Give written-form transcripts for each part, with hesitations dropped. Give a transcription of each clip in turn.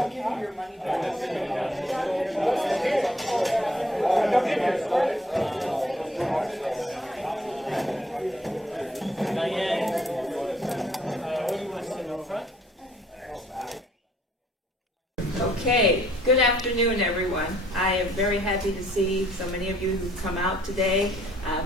don't give you your money back. Diane, what do you want to sit up front? Okay, good afternoon, everyone. I am very happy to see so many of you who've come out today.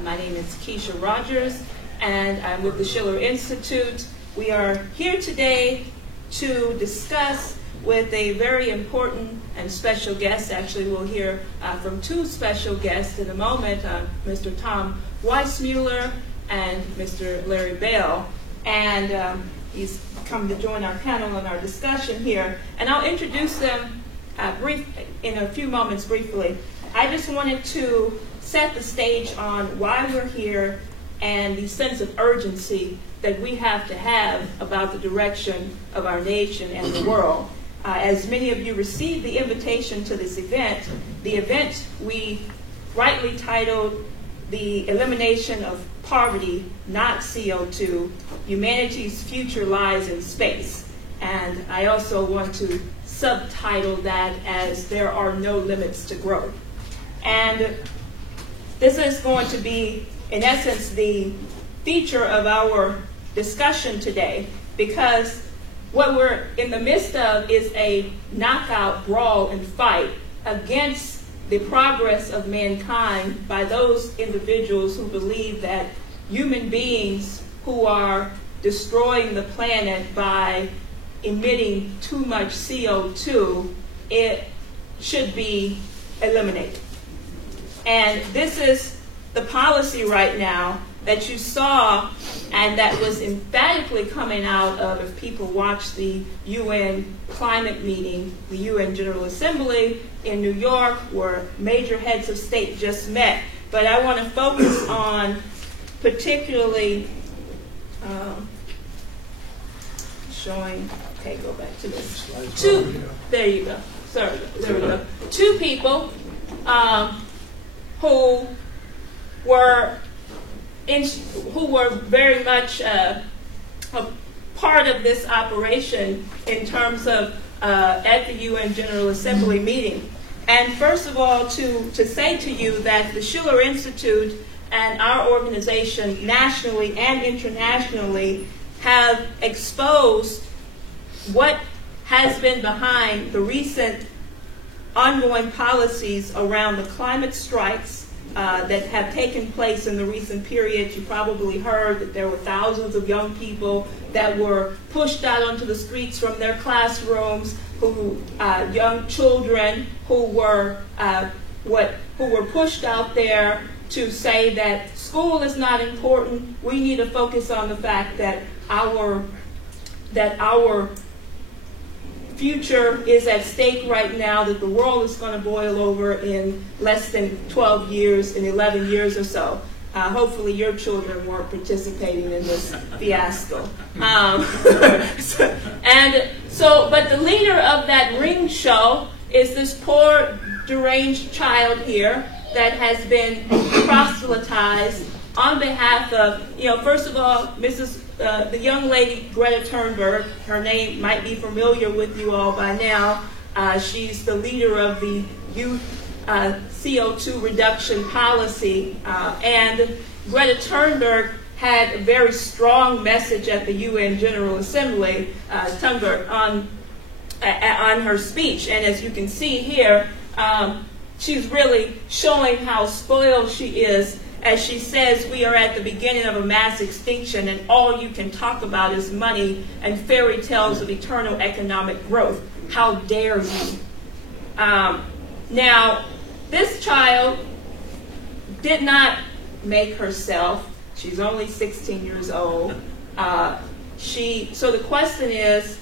My name is Keisha Rogers, and I'm with the Schiller Institute. We are here today to discuss with a very important and special guest. Actually, we'll hear from two special guests in a moment, Mr. Tom Weissmuller and Mr. Larry Bell. And he's come to join our panel and our discussion here. And I'll introduce them in a few moments briefly. I just wanted to set the stage on why we're here and the sense of urgency that we have to have about the direction of our nation and the world. As many of you received the invitation to this event, the event we rightly titled The Elimination of Poverty, Not CO2, Humanity's Future Lies in Space. And I also want to subtitle that as There Are No Limits to Growth. And this is going to be, in essence, the feature of our discussion today, because what we're in the midst of is a knockout brawl and fight against the progress of mankind by those individuals who believe that human beings who are destroying the planet by emitting too much CO2, it should be eliminated. And this is the policy right now that you saw and that was emphatically coming out of, if people watched the UN climate meeting, the UN General Assembly in New York, where major heads of state just met. But I want to focus on particularly showing, okay, go back to this. There you go. Sorry, there we go. Two people who were very much a part of this operation in terms of at the UN General Assembly meeting. And first of all, to say to you that the Schiller Institute and our organization nationally and internationally have exposed what has been behind the recent ongoing policies around the climate strikes that have taken place in the recent period. You probably heard that there were thousands of young people that were pushed out onto the streets from their classrooms, young children who were pushed out there to say that school is not important. We need to focus on the fact that our future is at stake right now, that the world is going to boil over in less than 12 years, in 11 years or so. Hopefully your children weren't participating in this fiasco. But the leader of that ring show is this poor deranged child here that has been proselytized on behalf of, first of all, the young lady, Greta Thunberg. Her name might be familiar with you all by now. She's the leader of the youth CO2 reduction policy. And Greta Thunberg had a very strong message at the UN General Assembly, Thunberg, on her speech. And as you can see here, she's really showing how spoiled she is, as she says we are at the beginning of a mass extinction and all you can talk about is money and fairy tales of eternal economic growth. How dare you? Now, this child did not make herself. She's only 16 years old. So the question is,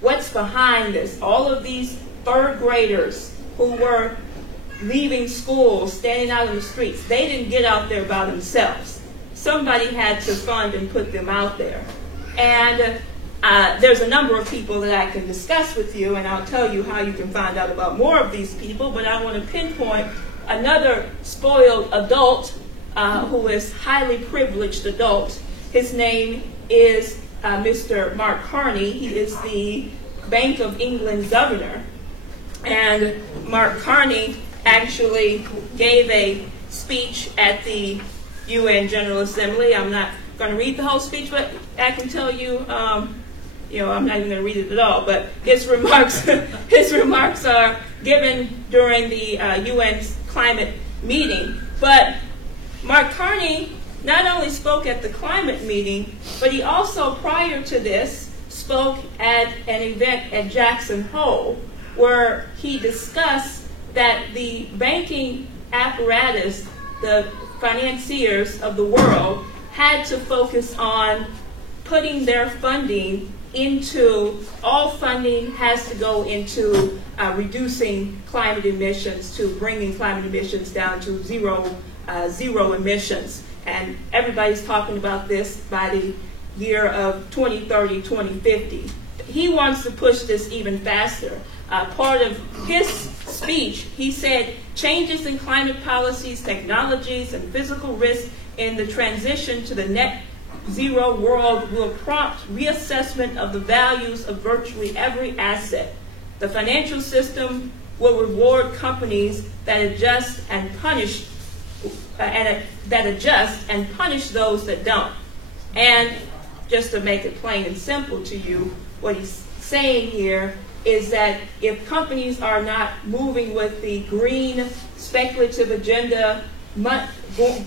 what's behind this? All of these third graders who were leaving school, standing out in the streets, they didn't get out there by themselves. Somebody had to fund and put them out there. And there's a number of people that I can discuss with you, and I'll tell you how you can find out about more of these people, but I want to pinpoint another spoiled adult who is highly privileged adult. His name is Mr. Mark Carney. He is the Bank of England governor. And Mark Carney actually gave a speech at the UN General Assembly. I'm not going to read the whole speech, but I can tell you, I'm not even going to read it at all. But his remarks, his remarks are given during the UN's climate meeting. But Mark Carney not only spoke at the climate meeting, but he also, prior to this, spoke at an event at Jackson Hole, where he discussed that the banking apparatus, the financiers of the world, had to focus on putting their funding into, all funding has to go into reducing climate emissions, to bringing climate emissions down to zero emissions. And everybody's talking about this by the year of 2030, 2050. He wants to push this even faster. Part of his speech, he said, changes in climate policies, technologies, and physical risks in the transition to the net zero world will prompt reassessment of the values of virtually every asset. The financial system will reward companies that adjust and punish those that don't. And just to make it plain and simple to you, what he's saying here is that if companies are not moving with the green speculative agenda,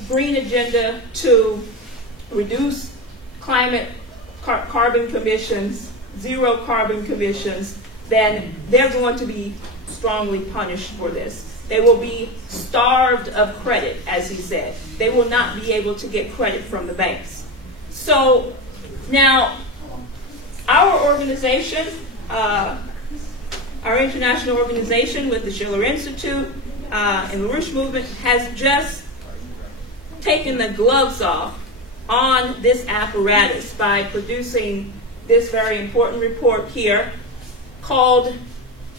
green agenda to reduce carbon emissions, zero carbon emissions, then they're going to be strongly punished for this. They will be starved of credit, as he said. They will not be able to get credit from the banks. So now, our organization, our international organization with the Schiller Institute and the LaRouche Movement, has just taken the gloves off on this apparatus by producing this very important report here called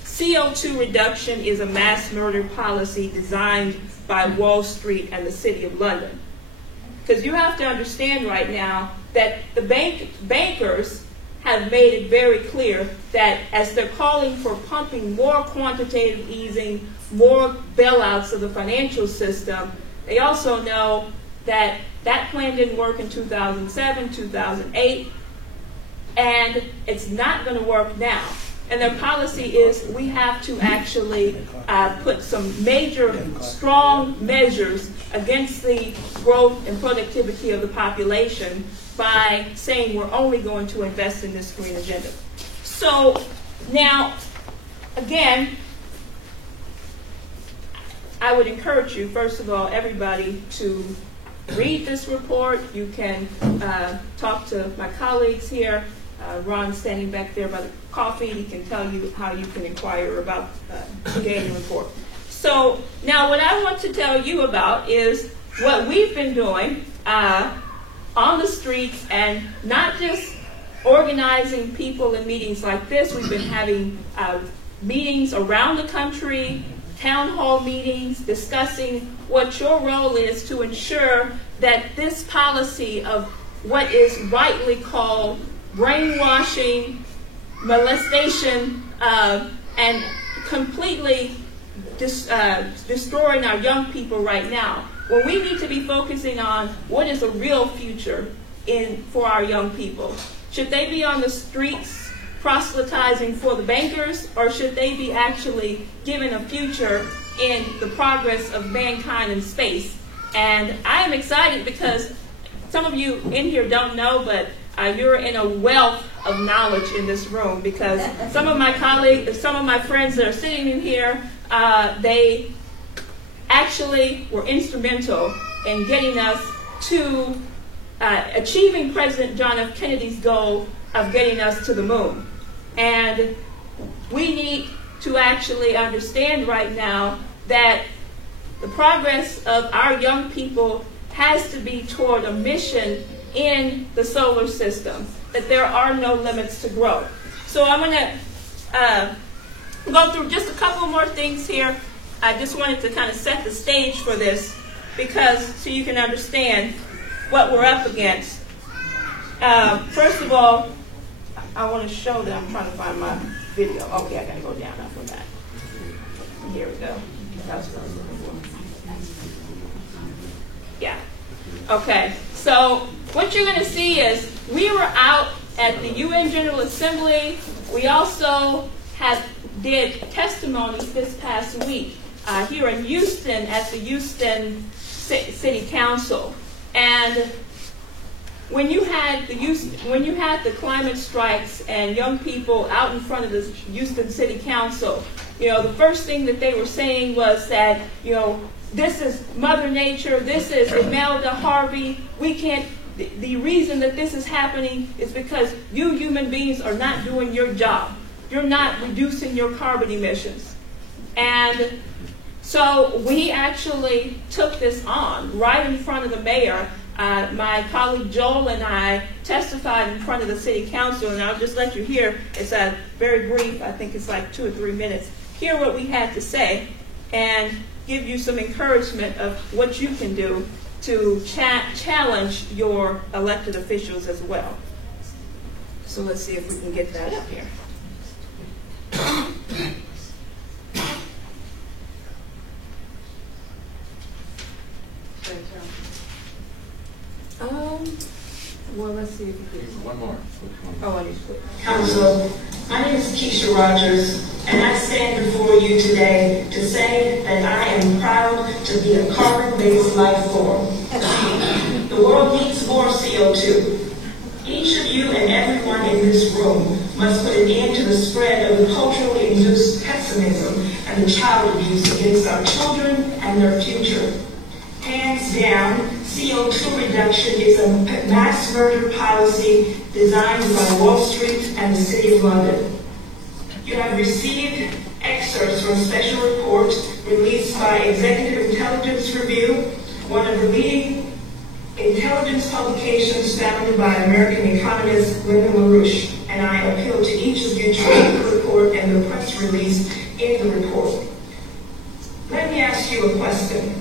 CO2 Reduction is a Mass Murder Policy Designed by Wall Street and the City of London. Because you have to understand right now that the bankers have made it very clear that as they're calling for pumping more quantitative easing, more bailouts of the financial system, they also know that that plan didn't work in 2007, 2008, and it's not going to work now. And their policy is we have to actually put some major, strong measures against the growth and productivity of the population by saying we're only going to invest in this green agenda. So now, again, I would encourage you, first of all, everybody to read this report. You can talk to my colleagues here. Ron's standing back there by the coffee. He can tell you how you can inquire about the annual report. So now what I want to tell you about is what we've been doing on the streets, and not just organizing people in meetings like this. We've been having meetings around the country, town hall meetings, discussing what your role is to ensure that this policy of what is rightly called brainwashing, molestation, and completely destroying our young people right now, when we need to be focusing on what is a real future for our young people. Should they be on the streets proselytizing for the bankers, or should they be actually given a future in the progress of mankind in space? And I am excited because some of you in here don't know, but you're in a wealth of knowledge in this room, because some of my colleagues, some of my friends that are sitting in here, they actually were instrumental in getting us to achieving President John F. Kennedy's goal of getting us to the moon. And we need to actually understand right now that the progress of our young people has to be toward a mission in the solar system, that there are no limits to growth. So I'm going to go through just a couple more things here. I just wanted to kind of set the stage for this, because so you can understand what we're up against. First of all, I want to show that I'm trying to find my video. Okay, I got to go down after that. Here we go. That's what I was looking for. Yeah. Okay. So what you're going to see is we were out at the UN General Assembly. We also did testimonies this past week here in Houston at the Houston City Council. And when you had the climate strikes and young people out in front of the Houston City Council, the first thing that they were saying was that, this is Mother Nature, this is Imelda Harvey, we can't, the reason that this is happening is because you human beings are not doing your job. You're not reducing your carbon emissions. And so we actually took this on right in front of the mayor. My colleague Joel and I testified in front of the city council, and I'll just let you hear. It's very brief. I think it's like 2 or 3 minutes. Hear what we had to say and give you some encouragement of what you can do to challenge your elected officials as well. So let's see if we can get that up here. Well, let's see if we can. One more. Oh, I need to put. Council, my name is Keisha Rogers, and I stand before you today to say that I am proud to be a carbon-based life form. The world needs more CO2. Each of you and everyone in this room must put an end to the spread of the culturally induced pessimism and the child abuse against our children and their future. Hands down, CO2 reduction is a mass murder policy designed by Wall Street and the City of London. You have received excerpts from special reports released by Executive Intelligence Review, one of the leading intelligence publications founded by American economist Lyndon LaRouche, and I appeal to each of you to read the report and the press release in the report. Let me ask you a question.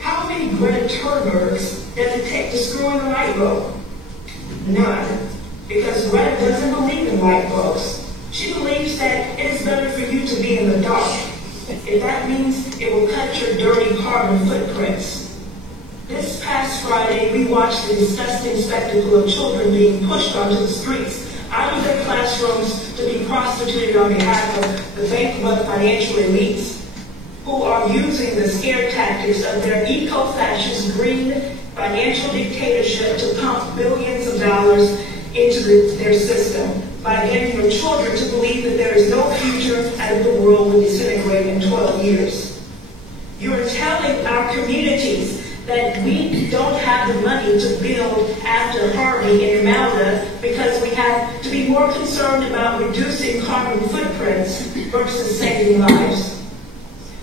How many Greta Thunbergs does it take to screw in the light bulb? None, because Greta doesn't believe in light bulbs. She believes that it is better for you to be in the dark, if that means it will cut your dirty carbon footprints. This past Friday, we watched the disgusting spectacle of children being pushed onto the streets, out of their classrooms to be prostituted on behalf of the bankrupt financial elites, who are using the scare tactics of their eco-fascist green financial dictatorship to pump billions of dollars into their system by getting your children to believe that there is no future and the world will disintegrate in 12 years. You are telling our communities that we don't have the money to build after Harvey and Imelda because we have to be more concerned about reducing carbon footprints versus saving lives.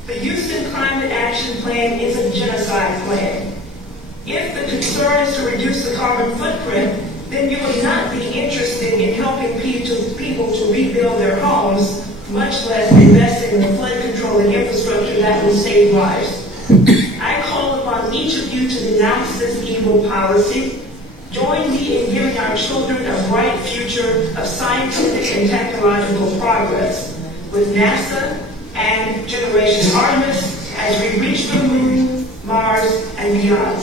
The Houston Climate Action Plan is a genocide plan. If the concern is to reduce the carbon footprint, then you would not be interested in helping people to rebuild their homes, much less investing in the flood control and infrastructure that will save lives. I call upon each of you to denounce this evil policy. Join me in giving our children a bright future of scientific and technological progress with NASA and Generation Artemis as we reach the moon, Mars, and beyond.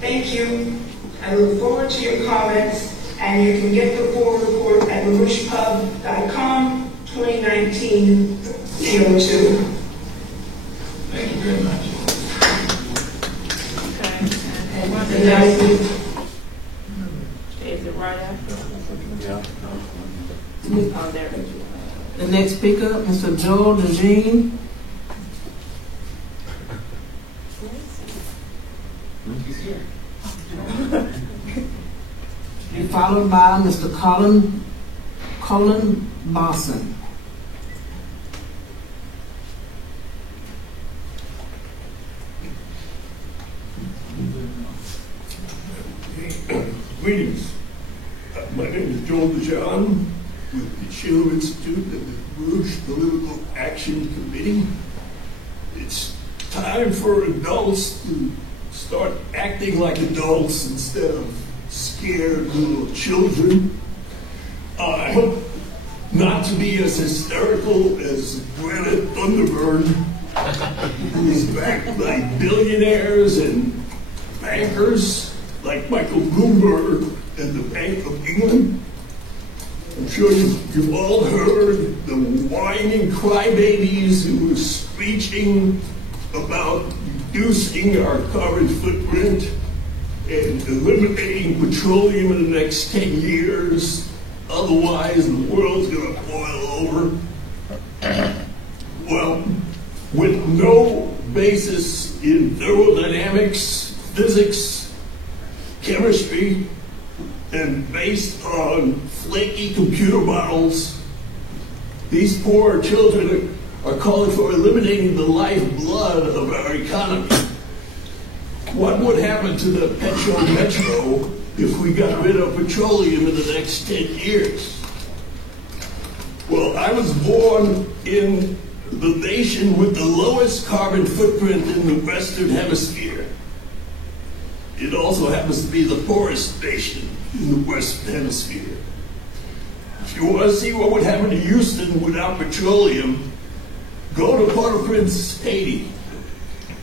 Thank you. I look forward to your comments, and you can get the full report at larouchepub.com 2019 CO2. Thank you very much. Okay. Is it right after? Yeah. Oh, there it is. The next speaker, Mr. Joel Najim. He's here. And followed by Mr. Colin Bosson. Greetings. My name is Joel DeJean with the Schiller Institute and the Rouge Political Action Committee. It's time for adults to start acting like adults instead of scared little children. I hope not to be as hysterical as Greta Thunberg, who is backed by billionaires and bankers like Michael Bloomberg and the Bank of England. I'm sure you've all heard the whining crybabies who are screeching about reducing our carbon footprint and eliminating petroleum in the next 10 years. Otherwise, the world's going to boil over. Well, with no basis in thermodynamics, physics, chemistry, and based on flaky computer models, these poor children are calling for eliminating the lifeblood of our economy. What would happen to the Petro Metro if we got rid of petroleum in the next 10 years? Well, I was born in the nation with the lowest carbon footprint in the Western Hemisphere. It also happens to be the poorest nation in the Western Hemisphere. If you want to see what would happen to Houston without petroleum, go to Port-au-Prince, Haiti,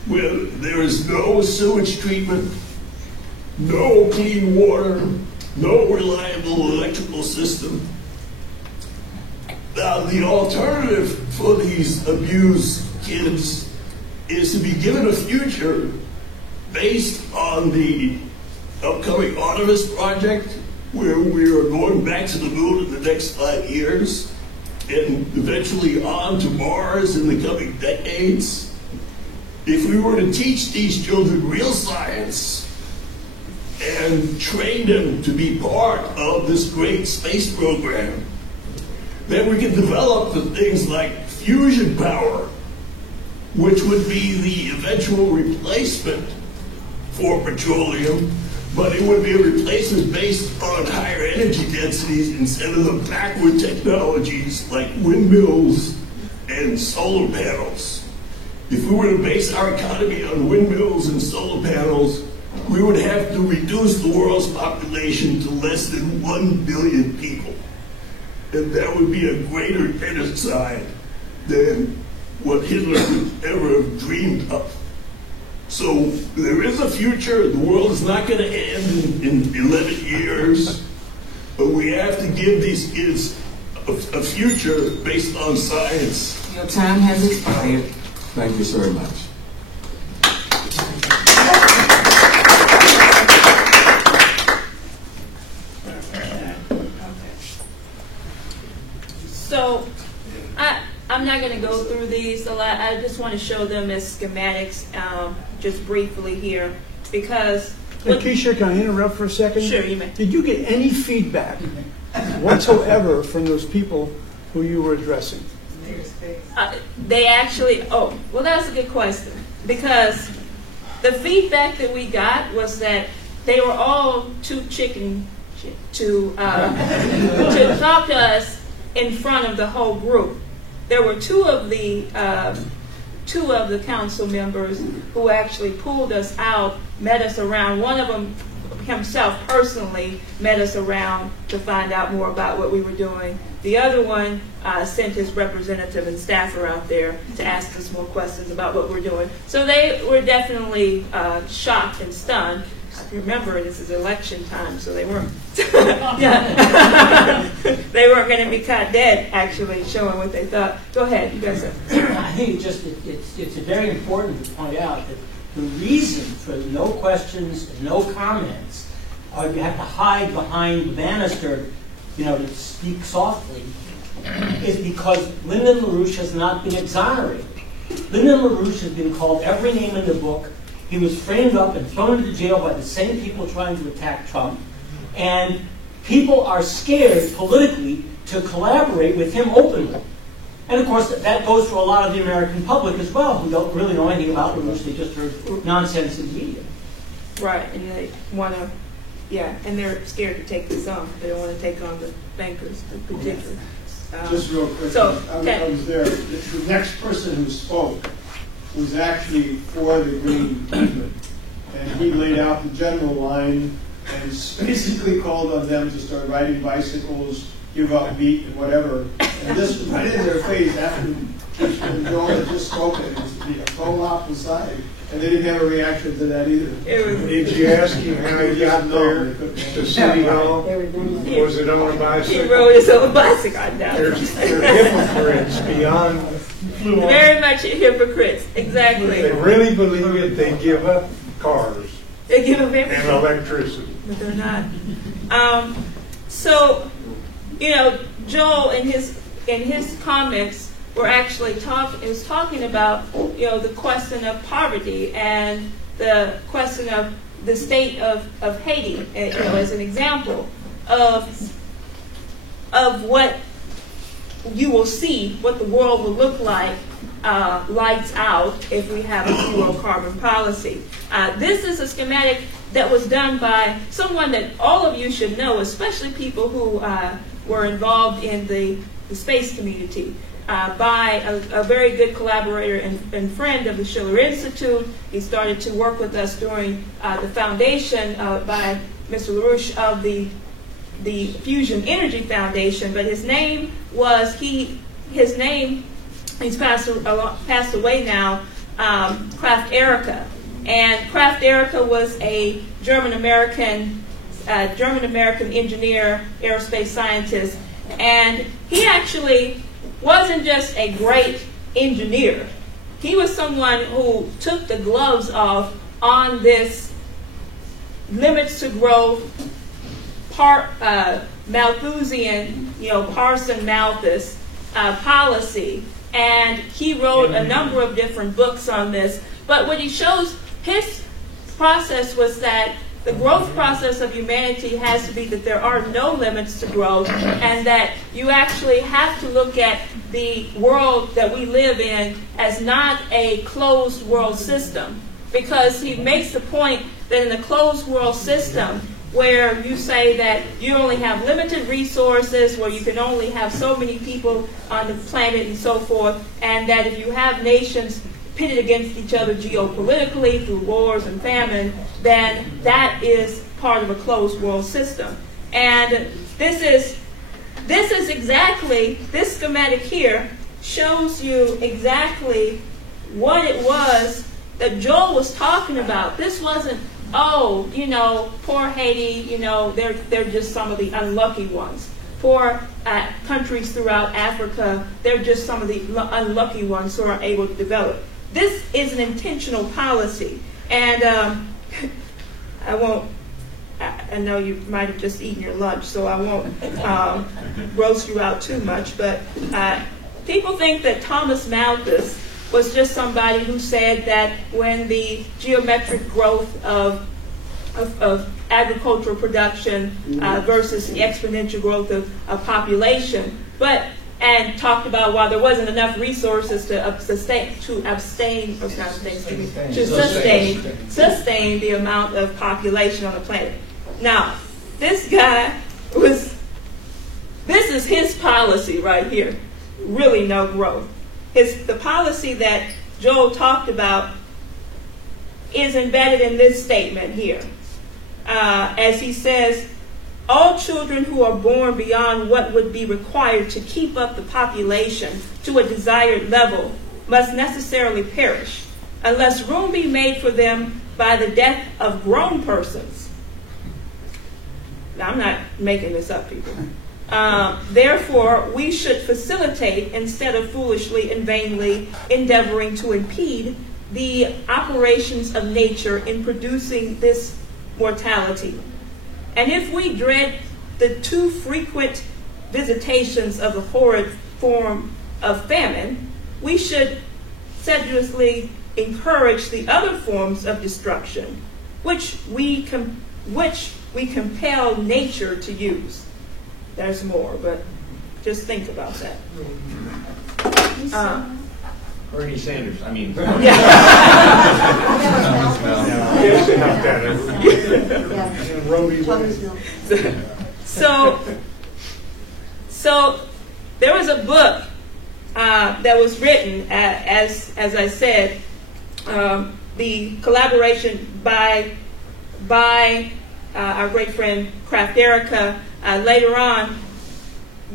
where there is no sewage treatment, no clean water, no reliable electrical system. Now, the alternative for these abused kids is to be given a future based on the upcoming Artemis project, where we are going back to the moon in the next 5 years, and eventually on to Mars in the coming decades. If we were to teach these children real science and train them to be part of this great space program, then we can develop the things like fusion power, which would be the eventual replacement for petroleum, but it would be a replacement based on higher energy densities instead of the backward technologies like windmills and solar panels. If we were to base our economy on windmills and solar panels, we would have to reduce the world's population to less than 1 billion people. And that would be a greater genocide than what Hitler could ever have dreamed of. So there is a future. The world is not going to end in 11 years, but we have to give these kids a future based on science. Your time has expired. Thank you so very much. So I'm not going to go through these a lot. I just want to show them as schematics just briefly here, because... Hey, Keisha, can I interrupt for a second? Sure, you may. Did you get any feedback whatsoever from those people who you were addressing? They actually, oh, well, that's a good question, because the feedback that we got was that they were all too chicken to talk to us in front of the whole group. There were two of the council members who actually pulled us out, met us around. One of them himself personally met us around to find out more about what we were doing. The other one sent his representative and staffer out there to ask us more questions about what we're doing. So they were definitely shocked and stunned. Remember, this is election time, so they weren't. They weren't going to be caught dead, actually, showing what they thought. Go ahead, you guys. I think it's very important to point out that the reason for no questions and no comments, or you have to hide behind the banister, to speak softly, is because Lyndon LaRouche has not been exonerated. Lyndon LaRouche has been called every name in the book. He was framed up and thrown into jail by the same people trying to attack Trump. And people are scared politically to collaborate with him openly. And of course, that goes for a lot of the American public as well, who don't really know anything about LaRouche. They just heard nonsense in the media. Right, and they want to, and they're scared to take this on. They don't want to take on the bankers in particular. Just real quick, So, I was there. The next person who spoke was actually for the Green Movement, and he laid out the general line, and basically called on them to start riding bicycles, give up meat and whatever. And this was right in their face after Joel had just spoken. It was the total opposite. And they didn't have a reaction to that either. Did you ask him how he got there to City Hall? Was it on a He bicycle? rode his own bicycle. I know. They're hypocrites beyond. Very much hypocrites. Exactly. They really believe it. They give up cars They give him and everything, electricity. but they're not. So, you know, Joel in his comments were actually talking about, you know, the question of poverty and the question of the state of Haiti, you know, as an example of what you will see, what the world will look like lights out if we have a zero carbon policy. This is a schematic that was done by someone that all of you should know, especially people who were involved in the space community, by a very good collaborator and friend of the Schiller Institute. He started to work with us during the foundation by Mr. LaRouche of the Fusion Energy Foundation, but he's passed away now, Kraft Erica. And Kraft Erica was a German-American engineer, aerospace scientist, and he actually wasn't just a great engineer. He was someone who took the gloves off on this limits to growth, Malthusian, Parson-Malthus policy, and he wrote a number of different books on this. But what he shows, his process was that the growth process of humanity has to be that there are no limits to growth, and that you actually have to look at the world that we live in as not a closed world system. Because he makes the point that in a closed world system, where you say that you only have limited resources, where you can only have so many people on the planet and so forth, and that if you have nations pitted against each other geopolitically through wars and famine, then that is part of a closed world system. And this schematic here shows you exactly what it was that Joel was talking about. This wasn't, poor Haiti, they're just some of the unlucky ones. Poor countries throughout Africa, they're just some of the unlucky ones who are able to develop. This is an intentional policy, and I know you might have just eaten your lunch, so I won't roast you out too much, but people think that Thomas Malthus was just somebody who said that when the geometric growth of agricultural production versus the exponential growth of population, and talked about why there wasn't enough resources to sustain the amount of population on the planet. Now, this is his policy right here. Really no growth. The policy that Joel talked about is embedded in this statement here. As he says, all children who are born beyond what would be required to keep up the population to a desired level must necessarily perish, unless room be made for them by the death of grown persons. Now, I'm not making this up, people. Therefore, we should facilitate, instead of foolishly and vainly endeavoring to impede, the operations of nature in producing this mortality. And if we dread the too frequent visitations of the horrid form of famine, we should sedulously encourage the other forms of destruction, which we compel nature to use. There's more, but just think about that. Bernie Sanders, I mean. So there was a book that was written, as I said, the collaboration by our great friend Kraft Erica later on,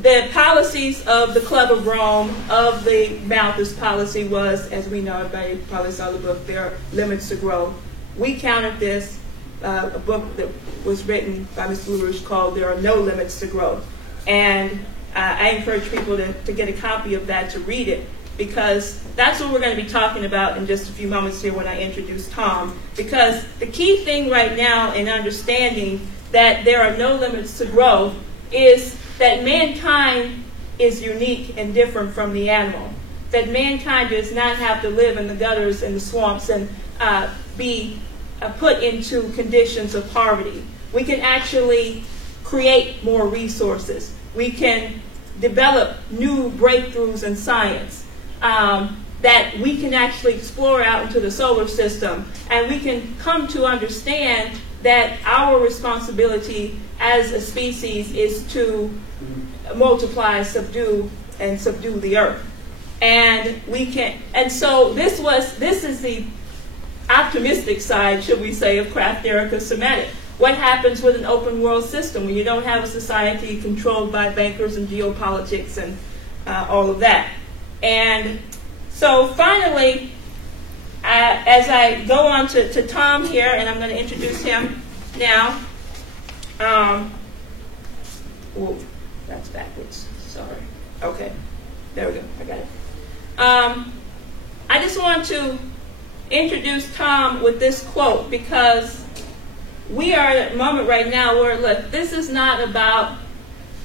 the policies of the Club of Rome, of the Malthus policy was, as we know, everybody probably saw the book, There Are Limits to Growth. We countered this, a book that was written by Mr. LaRouche called There Are No Limits to Growth. And I encourage people to get a copy of that, to read it, because that's what we're going to be talking about in just a few moments here when I introduce Tom. Because the key thing right now in understanding that there are no limits to growth is that mankind is unique and different from the animal. That mankind does not have to live in the gutters and the swamps and be put into conditions of poverty. We can actually create more resources. We can develop new breakthroughs in science that we can actually explore out into the solar system. And we can come to understand that our responsibility as a species is to multiply, subdue the earth. And we can, and so this is the optimistic side, should we say, of Kraft Erica Semantic. What happens with an open world system when you don't have a society controlled by bankers and geopolitics and all of that? And so finally, as I go on to Tom here, and I'm going to introduce him now. Oh, that's backwards. Sorry. Okay. There we go. I got it. I just want to introduce Tom with this quote, because we are at a moment right now where, look, this is not about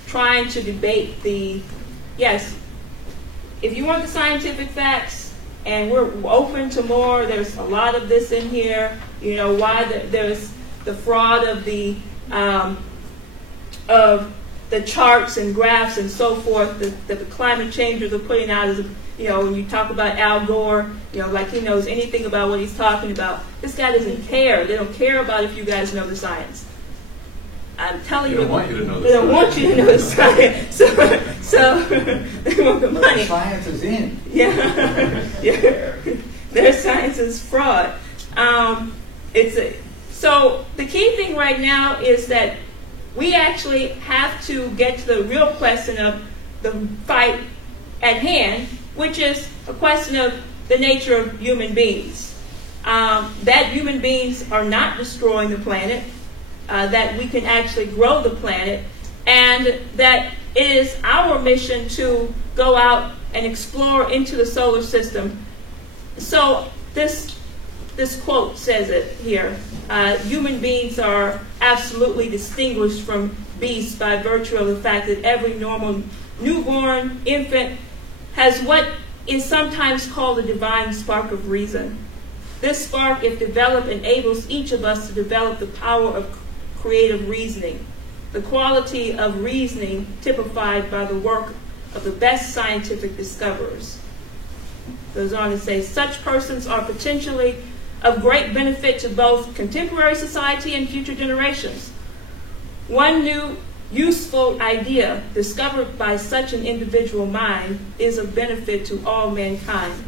trying to debate yes, if you want the scientific facts, and we're open to more, there's a lot of this in here, you know, why there's the fraud of the charts and graphs and so forth that the climate changers are putting out as, you know, when you talk about Al Gore, you know, like he knows anything about what he's talking about. This guy doesn't care. They don't care about if you guys know the science. I'm telling you. They don't want you to know the science. They don't want you to know the science. So they want the money. Science is in. Yeah. Yeah. Their science is fraud. So the key thing right now is that we actually have to get to the real question of the fight at hand, which is a question of the nature of human beings. That human beings are not destroying the planet, that we can actually grow the planet, and that it is our mission to go out and explore into the solar system. So this quote says it here. Human beings are absolutely distinguished from beasts by virtue of the fact that every normal newborn infant has what is sometimes called a divine spark of reason. This spark, if developed, enables each of us to develop the power of creative reasoning, the quality of reasoning typified by the work of the best scientific discoverers. Goes on to say, such persons are potentially of great benefit to both contemporary society and future generations. One new useful idea discovered by such an individual mind is of benefit to all mankind.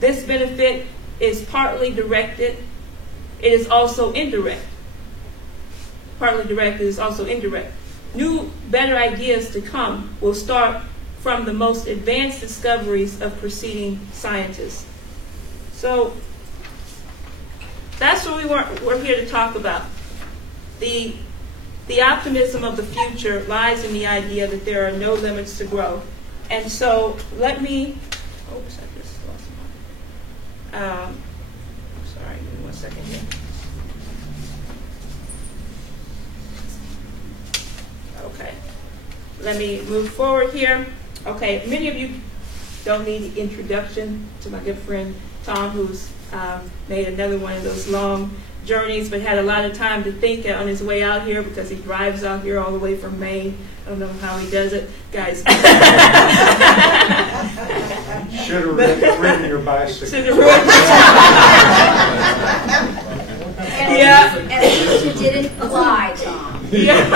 This benefit is partly directed, it is also indirect. Partly directed is also indirect. New, better ideas to come will start from the most advanced discoveries of preceding scientists. So that's what we're here to talk about. The optimism of the future lies in the idea that there are no limits to growth. And so let me, oops, I just lost my, sorry, give me 1 second here. Okay, let me move forward here. Okay, many of you don't need the introduction to my good friend Tom, who's made another one of those long journeys, but had a lot of time to think on his way out here because he drives out here all the way from Maine. I don't know how he does it, guys. Should have ridden your bicycle. Should have ridden. Yeah. At least you didn't fly, Tom. Yeah.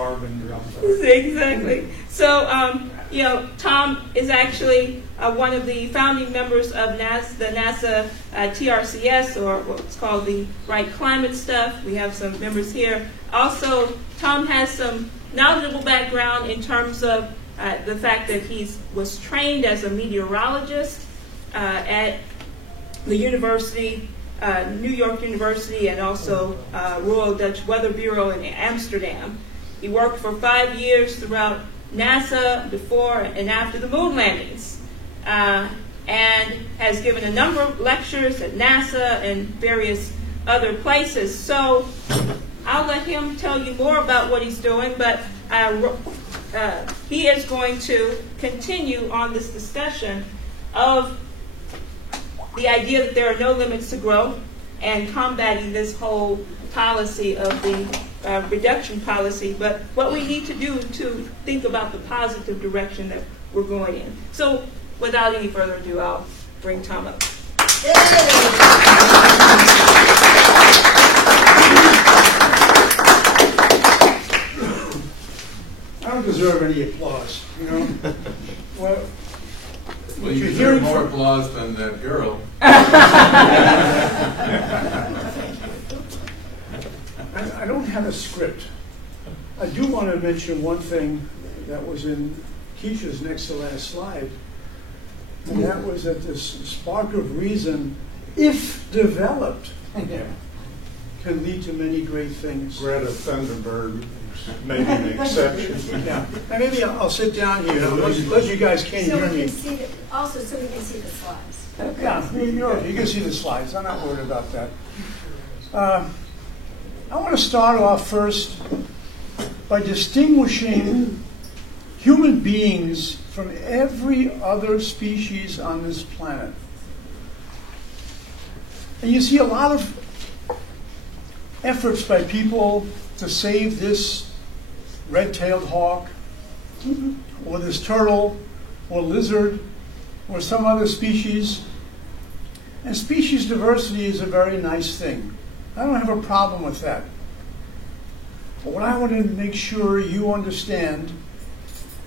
carbon dioxide. Exactly. So, you know, Tom is actually one of the founding members of the NASA TRCS, or what's called the Right Climate Stuff. We have some members here. Also, Tom has some knowledgeable background in terms of the fact that he was trained as a meteorologist at the university, New York University, and also Royal Dutch Weather Bureau in Amsterdam. He worked for 5 years throughout NASA before and after the moon landings, and has given a number of lectures at NASA and various other places. So I'll let him tell you more about what he's doing, but he is going to continue on this discussion of the idea that there are no limits to growth and combating this whole policy of the reduction policy, but what we need to do to think about the positive direction that we're going in. So without any further ado, I'll bring Tom up. I don't deserve any applause, you know. Well, Well, you you're deserve hearing more from- applause than that girl. I don't have a script. I do want to mention one thing that was in Keisha's next to last slide, and that was that this spark of reason, if developed, can lead to many great things. Greta Thunberg is maybe an exception. Yeah, and maybe I'll sit down here, unless you guys can't So hear we me. can see, also so we can see the slides. Yeah, you can see the slides. I'm not worried about that. I want to start off first by distinguishing human beings from every other species on this planet. And you see a lot of efforts by people to save this red-tailed hawk, or this turtle, or lizard, or some other species. And species diversity is a very nice thing. I don't have a problem with that. But what I want to make sure you understand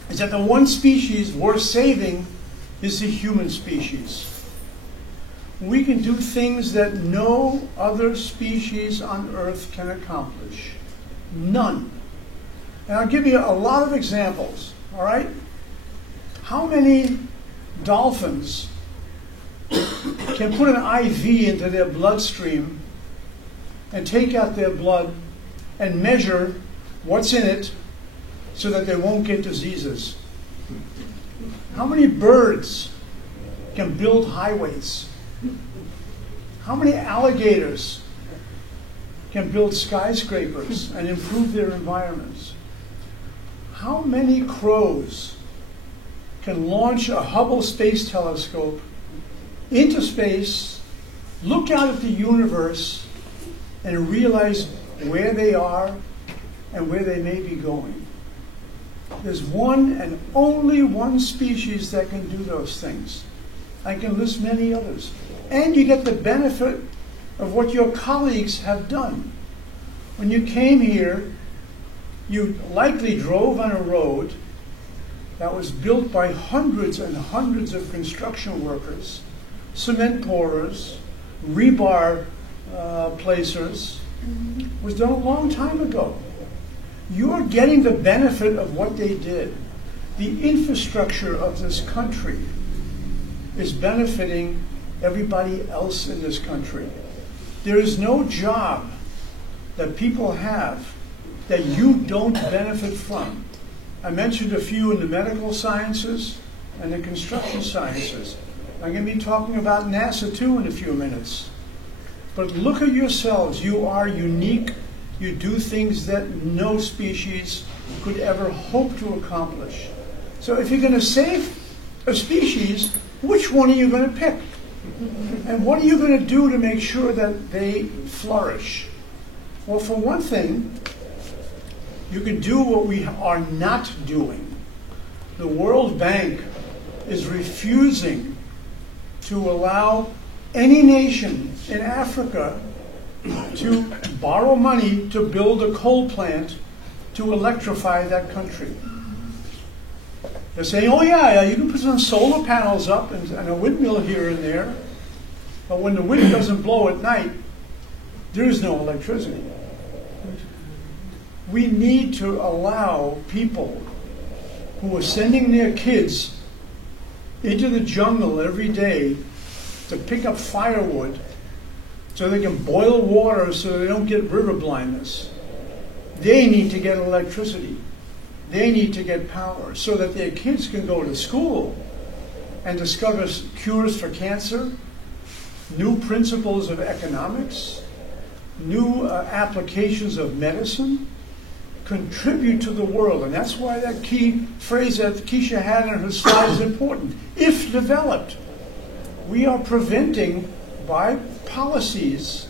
is that the one species worth saving is the human species. We can do things that no other species on Earth can accomplish. None. And I'll give you a lot of examples, all right? How many dolphins can put an IV into their bloodstream and take out their blood and measure what's in it so that they won't get diseases? How many birds can build highways? How many alligators can build skyscrapers and improve their environments? How many crows can launch a Hubble Space Telescope into space, look out at the universe, and realize where they are and where they may be going? There's one and only one species that can do those things. I can list many others. And you get the benefit of what your colleagues have done. When you came here, you likely drove on a road that was built by hundreds and hundreds of construction workers, cement pourers, rebar placers. It was done a long time ago. You're getting the benefit of what they did. The infrastructure of this country is benefiting everybody else in this country. There is no job that people have that you don't benefit from. I mentioned a few in the medical sciences and the construction sciences. I'm going to be talking about NASA too in a few minutes. But look at yourselves. You are unique. You do things that no species could ever hope to accomplish. So if you're going to save a species, which one are you going to pick? And what are you going to do to make sure that they flourish? Well, for one thing, you can do what we are not doing. The World Bank is refusing to allow any nation in Africa to borrow money to build a coal plant to electrify that country. They're saying, oh yeah, you can put some solar panels up and a windmill here and there, but when the wind doesn't blow at night, there is no electricity. We need to allow people who are sending their kids into the jungle every day to pick up firewood so they can boil water so they don't get river blindness. They need to get electricity. They need to get power so that their kids can go to school and discover cures for cancer, new principles of economics, new applications of medicine, contribute to the world. And that's why that key phrase that Keisha had in her slide is important. If developed, we are preventing, by policies,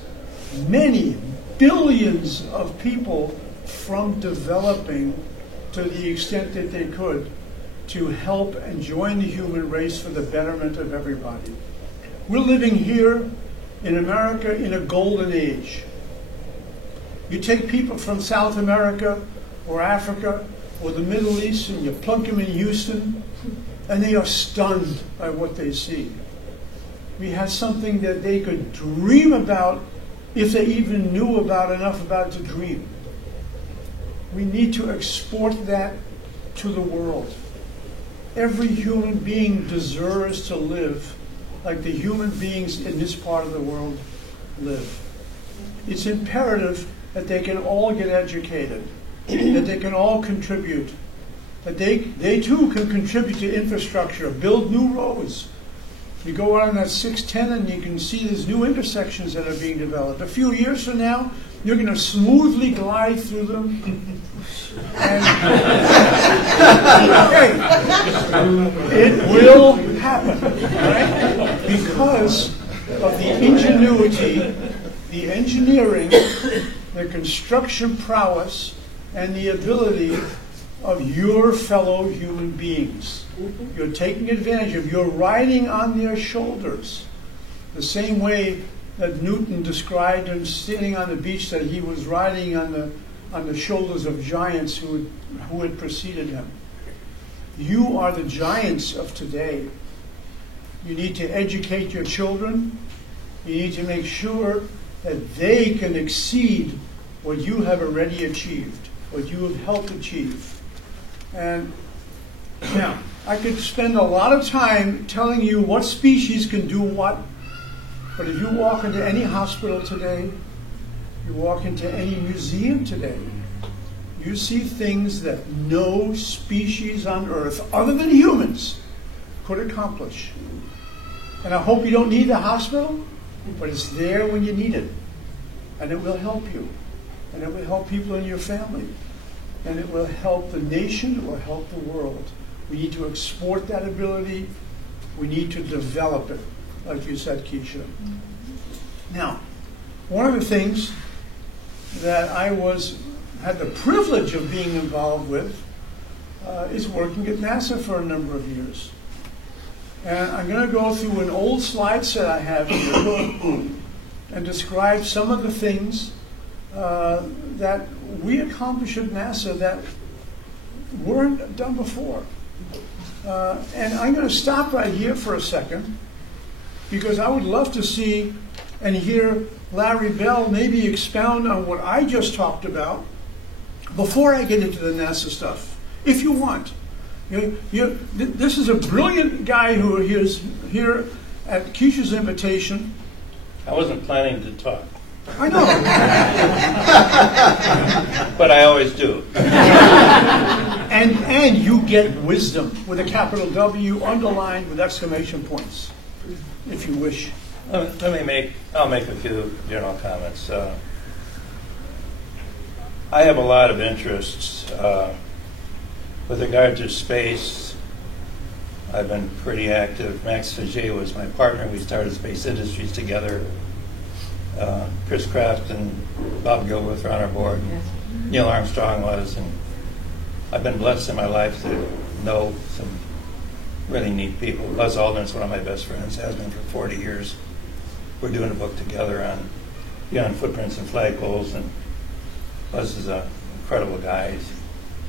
many billions of people from developing to the extent that they could to help and join the human race for the betterment of everybody. We're living here in America in a golden age. You take people from South America or Africa or the Middle East and you plunk them in Houston and they are stunned by what they see. We have something that they could dream about if they even knew about enough about to dream. We need to export that to the world. Every human being deserves to live like the human beings in this part of the world live. It's imperative that they can all get educated, that they can all contribute, that they too can contribute to infrastructure, build new roads. You go out on that 610 and you can see there's new intersections that are being developed. A few years from now, you're going to smoothly glide through them. And it will happen, right? Because of the ingenuity, the engineering, the construction prowess, and the ability of your fellow human beings. You're taking advantage of, you're riding on their shoulders. The same way that Newton described him standing on the beach, that he was riding on the shoulders of giants who had preceded him. You are the giants of today. You need to educate your children. You need to make sure that they can exceed what you have already achieved, what you have helped achieve. And now, I could spend a lot of time telling you what species can do what, but if you walk into any hospital today, you walk into any museum today, you see things that no species on Earth, other than humans, could accomplish. And I hope you don't need the hospital, but it's there when you need it. And it will help you. And it will help people in your family. And it will help the nation, it will help the world. We need to export that ability. We need to develop it, like you said, Keisha. Now, one of the things that I had the privilege of being involved with is working at NASA for a number of years. And I'm going to go through an old slide set I have here and describe some of the things that we accomplished at NASA that weren't done before. And I'm going to stop right here for a second, because I would love to see and hear Larry Bell maybe expound on what I just talked about before I get into the NASA stuff, if you want. This is a brilliant guy who is here at Keisha's invitation. I wasn't planning to talk. I know. But I always do. And you get wisdom with a capital W underlined with exclamation points, if you wish. I'll make a few general comments. I have a lot of interests with regard to space. I've been pretty active. Max Faget was my partner. We started Space Industries together. Chris Kraft and Bob Gilbert are on our board. Yes. Neil Armstrong was, and I've been blessed in my life to know some really neat people. Buzz Aldrin's one of my best friends, has been for 40 years. We're doing a book together on Footprints and Flagpoles, and Buzz is an incredible guy. He's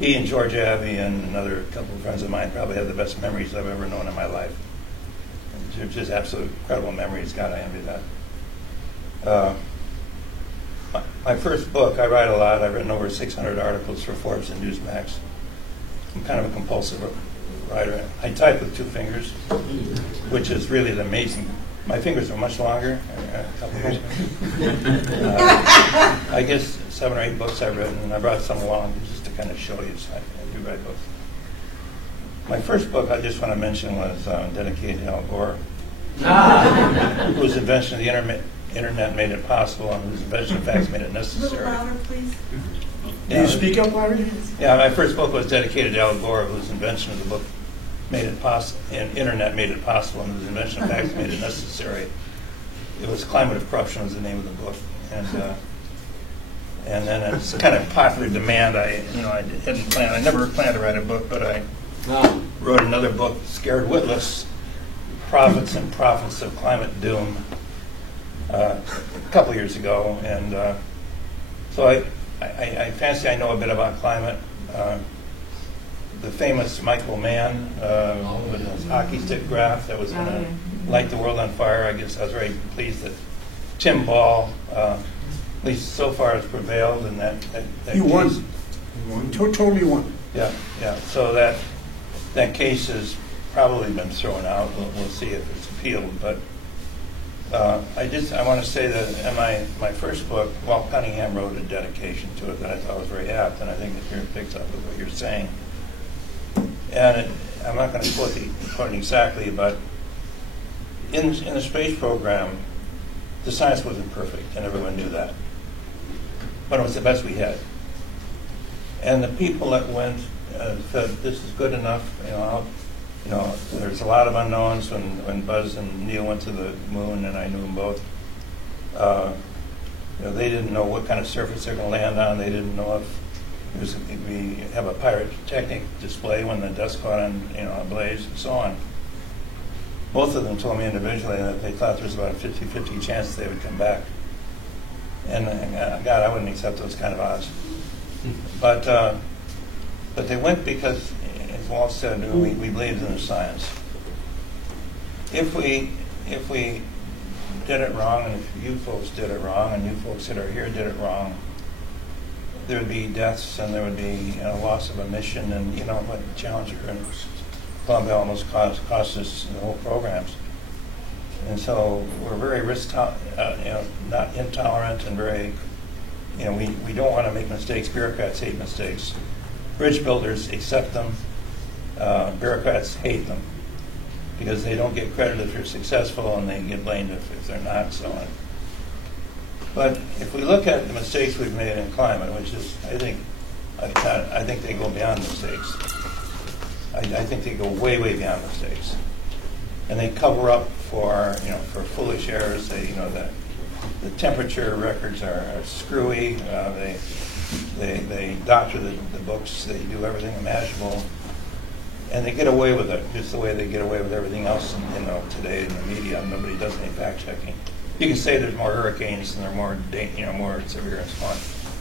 he and George Abbey and another couple of friends of mine probably have the best memories I've ever known in my life. They're just absolute incredible memories. God, I envy that. My first book, I write a lot. I've written over 600 articles for Forbes and Newsmax. I'm kind of a compulsive writer. I type with 2 fingers, which is really amazing. My fingers are much longer. A couple of I guess 7 or 8 books I've written, and I brought some along just to kind of show you. So I do write books. My first book I just want to mention was dedicated to Al Gore, whose invention of the internet made it possible, and whose invention of fax made it necessary. A little louder, please. Can you speak up, Larry? Yeah, my first book was dedicated to Al Gore, whose invention of the book made it possible, and internet made it possible, and whose invention of fax made it necessary. It was Climate of Corruption was the name of the book, and then it's kind of popular demand. I never planned to write a book, but I wrote another book, Scared Witless: Prophets and Prophets of Climate Doom, a couple years ago, and so I fancy I know a bit about climate. The famous Michael Mann with his hockey stick graph that was going to light the world on fire. I guess I was very pleased that Tim Ball, at least so far, has prevailed, and that He case, won. He won. Totally won. Yeah. So that case has probably been thrown out. We'll see if it's appealed, but. I want to say that in my first book, Walt Cunningham wrote a dedication to it that I thought was very apt, and I think it here picks up with what you're saying. And I'm not going to quote it exactly, but in the space program, the science wasn't perfect, and everyone knew that. But it was the best we had. And the people that went said, "This is good enough." There's a lot of unknowns when Buzz and Neil went to the moon, and I knew them both. They didn't know what kind of surface they're going to land on. They didn't know if we have a pyrotechnic display when the dust caught on, ablaze, and so on. Both of them told me individually that they thought there was about a 50-50 chance they would come back. And God, I wouldn't accept those kind of odds. But they went because, as Walt said, we believed in the science. If we did it wrong, and if you folks did it wrong, and you folks that are here did it wrong, there would be deaths, and there would be loss of a mission, and what Challenger and Columbia almost cost us the whole programs. And so we're very not intolerant, and very, we don't want to make mistakes. Bureaucrats hate mistakes. Bridge builders accept them. Bureaucrats hate them because they don't get credit if they're successful, and they get blamed if they're not, and so on. But if we look at the mistakes we've made in climate, which is, I think they go beyond mistakes. I think they go way, way beyond mistakes, and they cover up for foolish errors. The temperature records are screwy. They doctor the books. They do everything imaginable, and they get away with it just the way they get away with everything else. Today in the media, nobody does any fact checking. You can say there's more hurricanes and they're more severe and so on.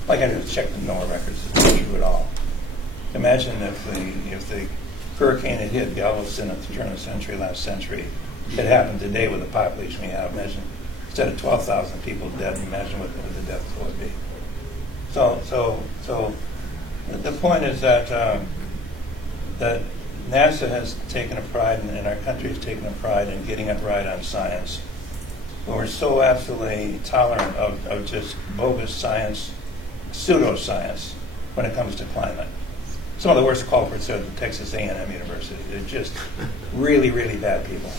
Like I just checked the NOAA records. It's not true at all. Imagine if the hurricane had hit Galveston at the turn of the century, last century, it happened today with the population we have. Imagine instead of 12,000 people dead, imagine what the deaths would be. So the point is that NASA has taken a pride, and our country has taken a pride in getting it right on science. But we're so absolutely tolerant of just bogus science, pseudoscience, when it comes to climate. Some of the worst culprits are Texas A&M University. They're just really, really bad people.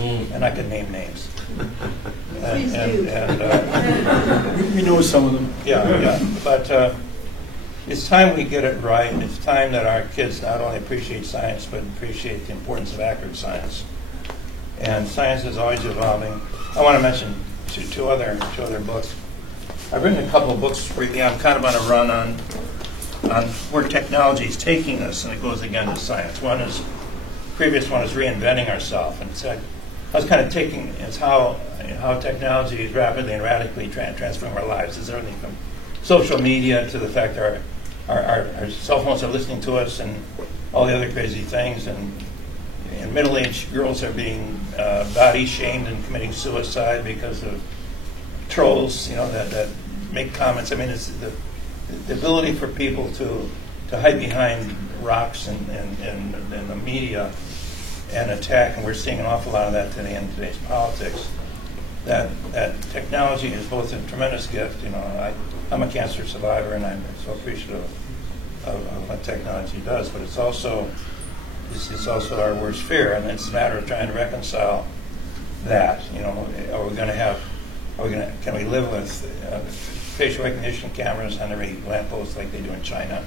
And I can name names. We know some of them. Yeah. But it's time we get it right. It's time that our kids not only appreciate science, but appreciate the importance of accurate science. And science is always evolving. I want to mention two other books. I've written a couple of books lately. I'm kind of on a run on where technology is taking us, and it goes again to science. Previous one is Reinventing Ourselves, and I was kind of taking it's how technology is rapidly and radically transforming our lives. It's everything from social media to the fact that our cell phones are listening to us and all the other crazy things, and middle-aged girls are being body shamed and committing suicide because of trolls, that make comments. I mean, it's the ability for people to hide behind rocks and the media and attack, and we're seeing an awful lot of that today in today's politics. That technology is both a tremendous gift. I'm a cancer survivor, and I'm so appreciative of what technology does, but it's also our worst fear, and it's a matter of trying to reconcile that. Can we live with facial recognition cameras on every lamppost like they do in China?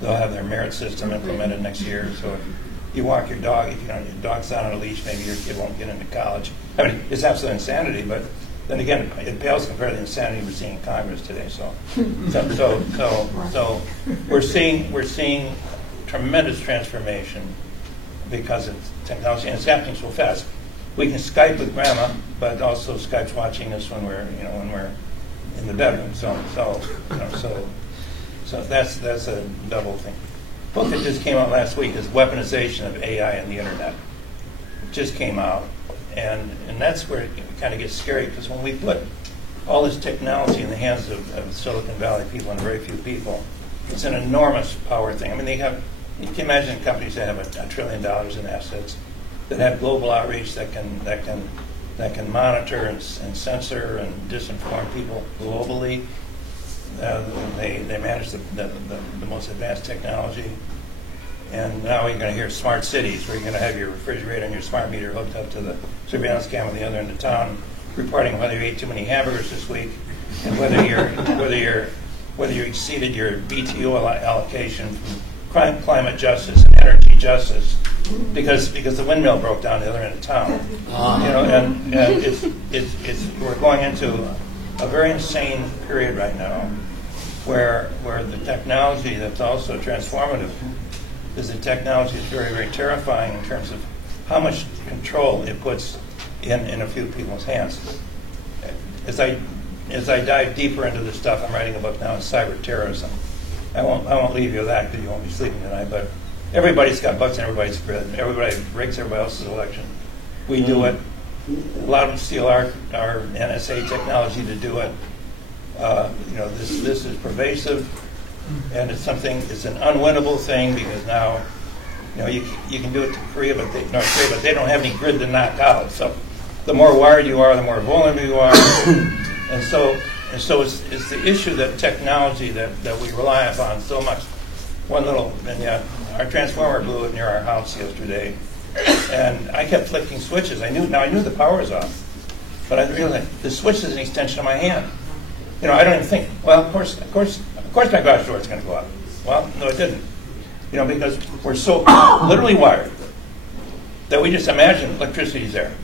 They'll have their merit system implemented next year, so if you walk your dog, if your dog's not on a leash, maybe your kid won't get into college. I mean, it's absolute insanity, but then again, it pales compared to the insanity we're seeing in Congress today. So we're seeing tremendous transformation because of technology, and it's happening so fast. We can Skype with grandma, but also Skype's watching us when we're in the bedroom. So that's a double thing. The book that just came out last week is Weaponization of AI and the Internet. It just came out, and that's where it kind of gets scary, because when we put all this technology in the hands of Silicon Valley people and very few people, it's an enormous power thing. I mean, you can imagine companies that have $1 trillion in assets, that have global outreach, that can monitor and censor and disinform people globally. They manage the most advanced technology. And now you're going to hear smart cities, where you're going to have your refrigerator and your smart meter hooked up to the surveillance camera at the other end of town, reporting whether you ate too many hamburgers this week, and whether you exceeded your BTO allocation from climate justice and energy justice, because the windmill broke down the other end of town. And we're going into a very insane period right now, where the technology that's also transformative is the technology is very, very terrifying in terms of how much control it puts in a few people's hands. As I dive deeper into this stuff, I'm writing a book now on cyber terrorism. I won't leave you with that because you won't be sleeping tonight. But everybody's got butts in everybody's grid. Everybody breaks everybody else's election. We do it. A lot of them steal our NSA technology to do it. This is pervasive, and it's an unwinnable thing, because now you can do it to North Korea, but they don't have any grid to knock out. So the more wired you are, the more vulnerable you are. and so it's the issue that technology that we rely upon so much. One little vignette: our transformer blew up near our house yesterday, and I kept flicking switches. I knew the power was off, but I realized the switch is an extension of my hand. I don't even think, well, of course my garage door is going to go up. Well, no, it didn't. Because we're so literally wired that we just imagine electricity is there.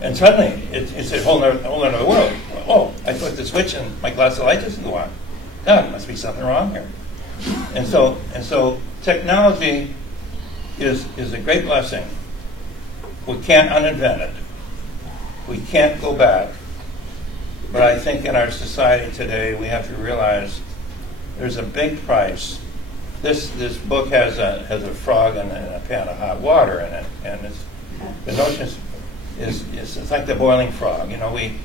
And suddenly, it's a whole other world. Oh, I flicked the switch and my glass of light doesn't go on. God, there must be something wrong here. And so technology is a great blessing. We can't uninvent it. We can't go back. But I think in our society today, we have to realize there's a big price. This book has a frog and a pan of hot water in it, and the notion is it's like the boiling frog. We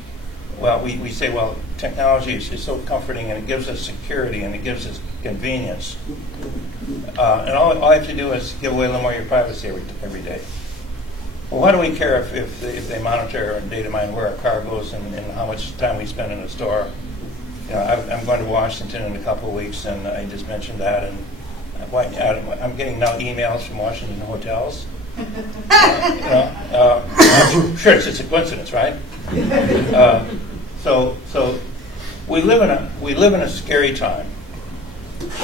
say, well, technology is so comforting, and it gives us security, and it gives us convenience, and all I have to do is give away a little more of your privacy every day. Well, why do we care if they monitor and data mine where our car goes and how much time we spend in a store? I'm going to Washington in a couple of weeks, and I just mentioned that. And I'm getting now emails from Washington hotels. Sure, it's just a coincidence, right? So we live in a scary time,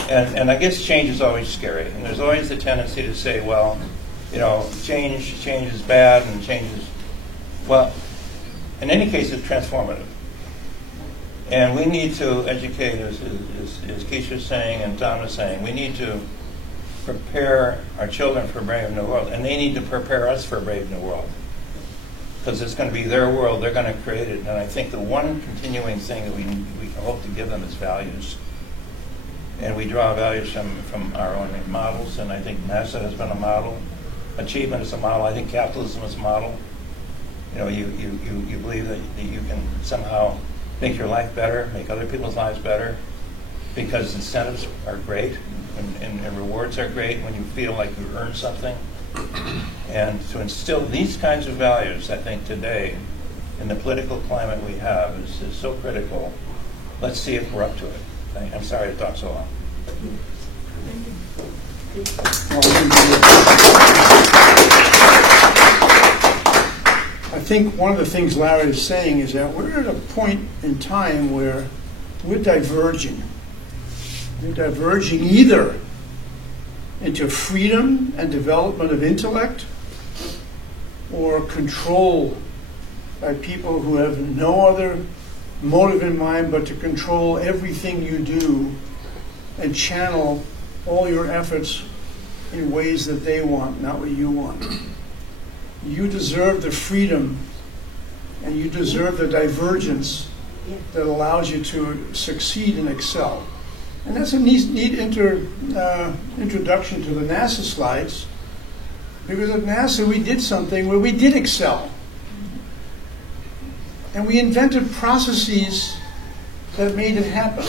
and I guess change is always scary. And there's always the tendency to say, well, change is bad, and change is, well, in any case, it's transformative. And we need to educate, as Keisha's saying and Tom is saying, we need to prepare our children for a brave new world, and they need to prepare us for a brave new world, because it's going to be their world, they're going to create it. And I think the one continuing thing that we can hope to give them is values. And we draw values from our own models, and I think NASA has been a model. Achievement is a model. I think capitalism is a model. You know, you believe that you can somehow make your life better, make other people's lives better, because incentives are great and rewards are great when you feel like you earned something. And to instill these kinds of values, I think today, in the political climate we have, is so critical. Let's see if we're up to it. I'm sorry I talked so long. I think one of the things Larry is saying is that we're at a point in time where we're diverging. We're diverging either into freedom and development of intellect or control by people who have no other motive in mind but to control everything you do and channel all your efforts in ways that they want, not what you want. You deserve the freedom and you deserve the divergence that allows you to succeed and excel. And that's a neat introduction to the NASA slides, because at NASA we did something where we did excel. And we invented processes that made it happen.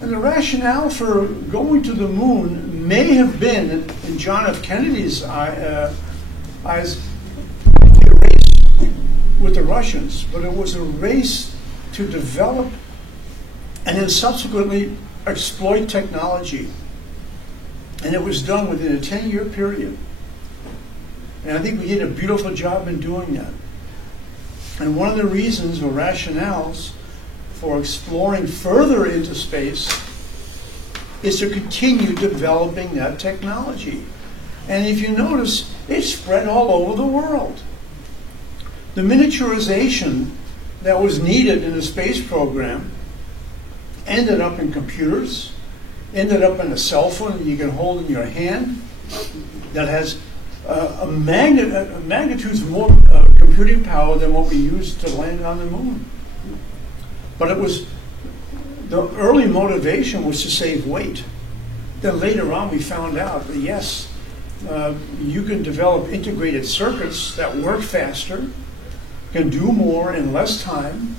And the rationale for going to the moon may have been, in John F. Kennedy's eyes, a race with the Russians, but it was a race to develop and then subsequently exploit technology. And it was done within a 10-year period. And I think we did a beautiful job in doing that. And one of the reasons or rationales for exploring further into space is to continue developing that technology. And if you notice, it's spread all over the world. The miniaturization that was needed in the space program ended up in computers, ended up in a cell phone that you can hold in your hand that has magnitudes more computing power than what we used to land on the moon. But it was, the early motivation was to save weight. Then later on we found out that yes, you can develop integrated circuits that work faster, can do more in less time,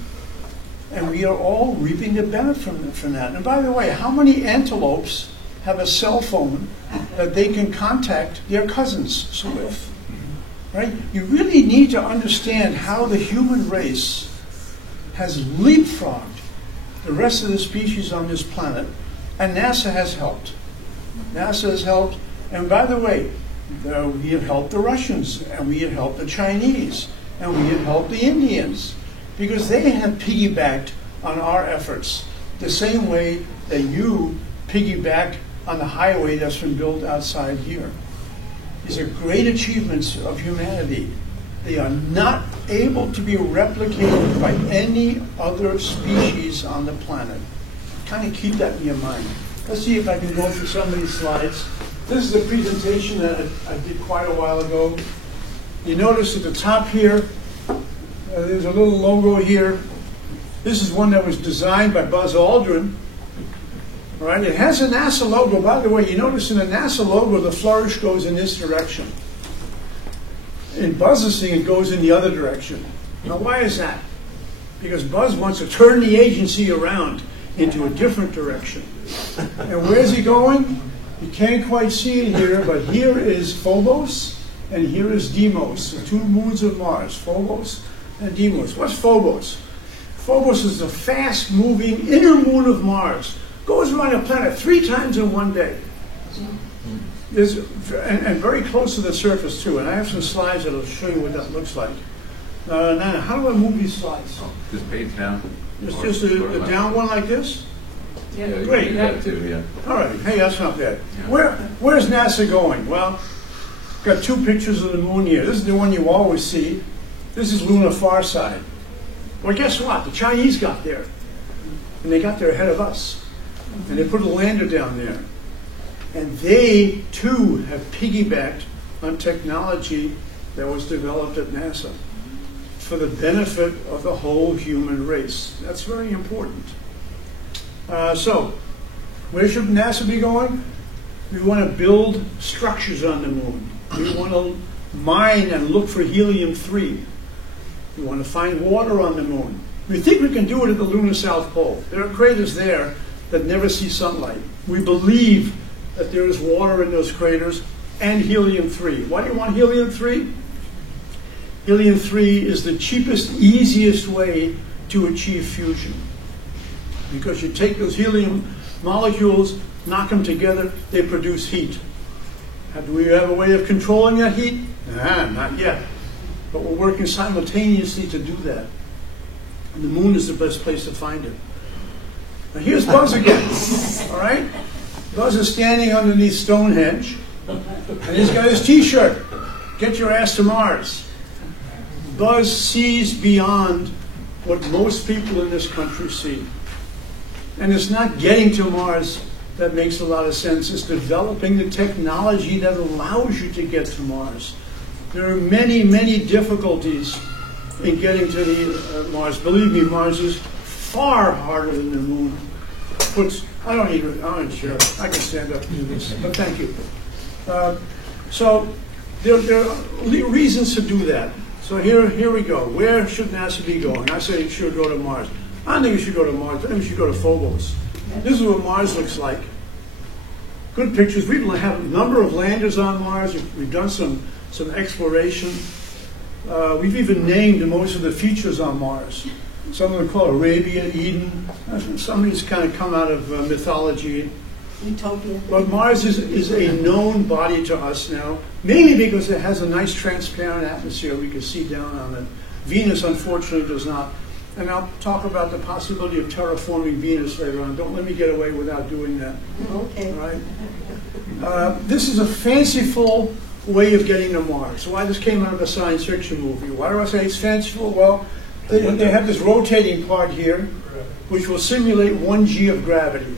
and we are all reaping the benefit from that. And by the way, how many antelopes have a cell phone that they can contact their cousins with? Right? You really need to understand how the human race has leapfrogged the rest of the species on this planet, and NASA has helped. NASA has helped, and by the way, we have helped the Russians, and we have helped the Chinese, and we have helped the Indians, because they have piggybacked on our efforts the same way that you piggyback on the highway that's been built outside here. These are great achievements of humanity. They are not able to be replicated by any other species on the planet. Kind of keep that in your mind. Let's see if I can go through some of these slides. This is a presentation that I did quite a while ago. You notice at the top here, there's a little logo here. This is one that was designed by Buzz Aldrin. All right, it has a NASA logo. By the way, you notice in the NASA logo, the flourish goes in this direction. In Buzz's thing, it goes in the other direction. Now, why is that? Because Buzz wants to turn the agency around into a different direction. And where's he going? You can't quite see it here, but here is Phobos, and here is Deimos, the two moons of Mars, Phobos and Deimos. What's Phobos? Phobos is the fast-moving inner moon of Mars. Goes around the planet 3 times in one day. And very close to the surface, too. And I have some slides that will show you what that looks like. Now, how do I move these slides? Just page down. Just a down one like this? Yeah, great. That too, yeah. All right. Hey, that's not bad. Yeah. Where's NASA going? Well, got 2 pictures of the moon here. This is the one you always see. This is lunar far side. Well, guess what? The Chinese got there. And they got there ahead of us. And they put a lander down there. And they, too, have piggybacked on technology that was developed at NASA for the benefit of the whole human race. That's very important. So, Where should NASA be going? We want to build structures on the moon. We want to mine and look for helium-3. We want to find water on the moon. We think we can do it at the lunar South Pole. There are craters there that never see sunlight. We believe that there is water in those craters and helium-3. Why do you want helium-3? Helium-3 is the cheapest, easiest way to achieve fusion. Because you take those helium molecules, knock them together, they produce heat. Do we have a way of controlling that heat? Not yet. But we're working simultaneously to do that. And the moon is the best place to find it. Now here's Buzz again, all right? Buzz is standing underneath Stonehenge, and he's got his T-shirt, "Get your ass to Mars." Buzz sees beyond what most people in this country see. And it's not getting to Mars that makes a lot of sense. It's developing the technology that allows you to get to Mars. There are many, many difficulties in getting to the Mars. Believe me, Mars is far harder than the moon. I'm not sure. I can stand up and do this, but thank you. So there are reasons to do that. So here we go. Where should NASA be going? I say it should go to Mars. I don't think it should go to Mars. I think it should go to Phobos. This is what Mars looks like. Good pictures. We have a number of landers on Mars. We've done some exploration. We've even named most of the features on Mars. Some of them call Arabia, Eden. Some of these kind of come out of mythology. Utopia. But Mars is a known body to us now, mainly because it has a nice transparent atmosphere we can see down on it. Venus, unfortunately, does not. And I'll talk about the possibility of terraforming Venus later on. Don't let me get away without doing that. Okay. All right? This is a fanciful way of getting to Mars. Why this came out of a science fiction movie. Why do I say it's fanciful? Well, they have this rotating part here, which will simulate 1G of gravity.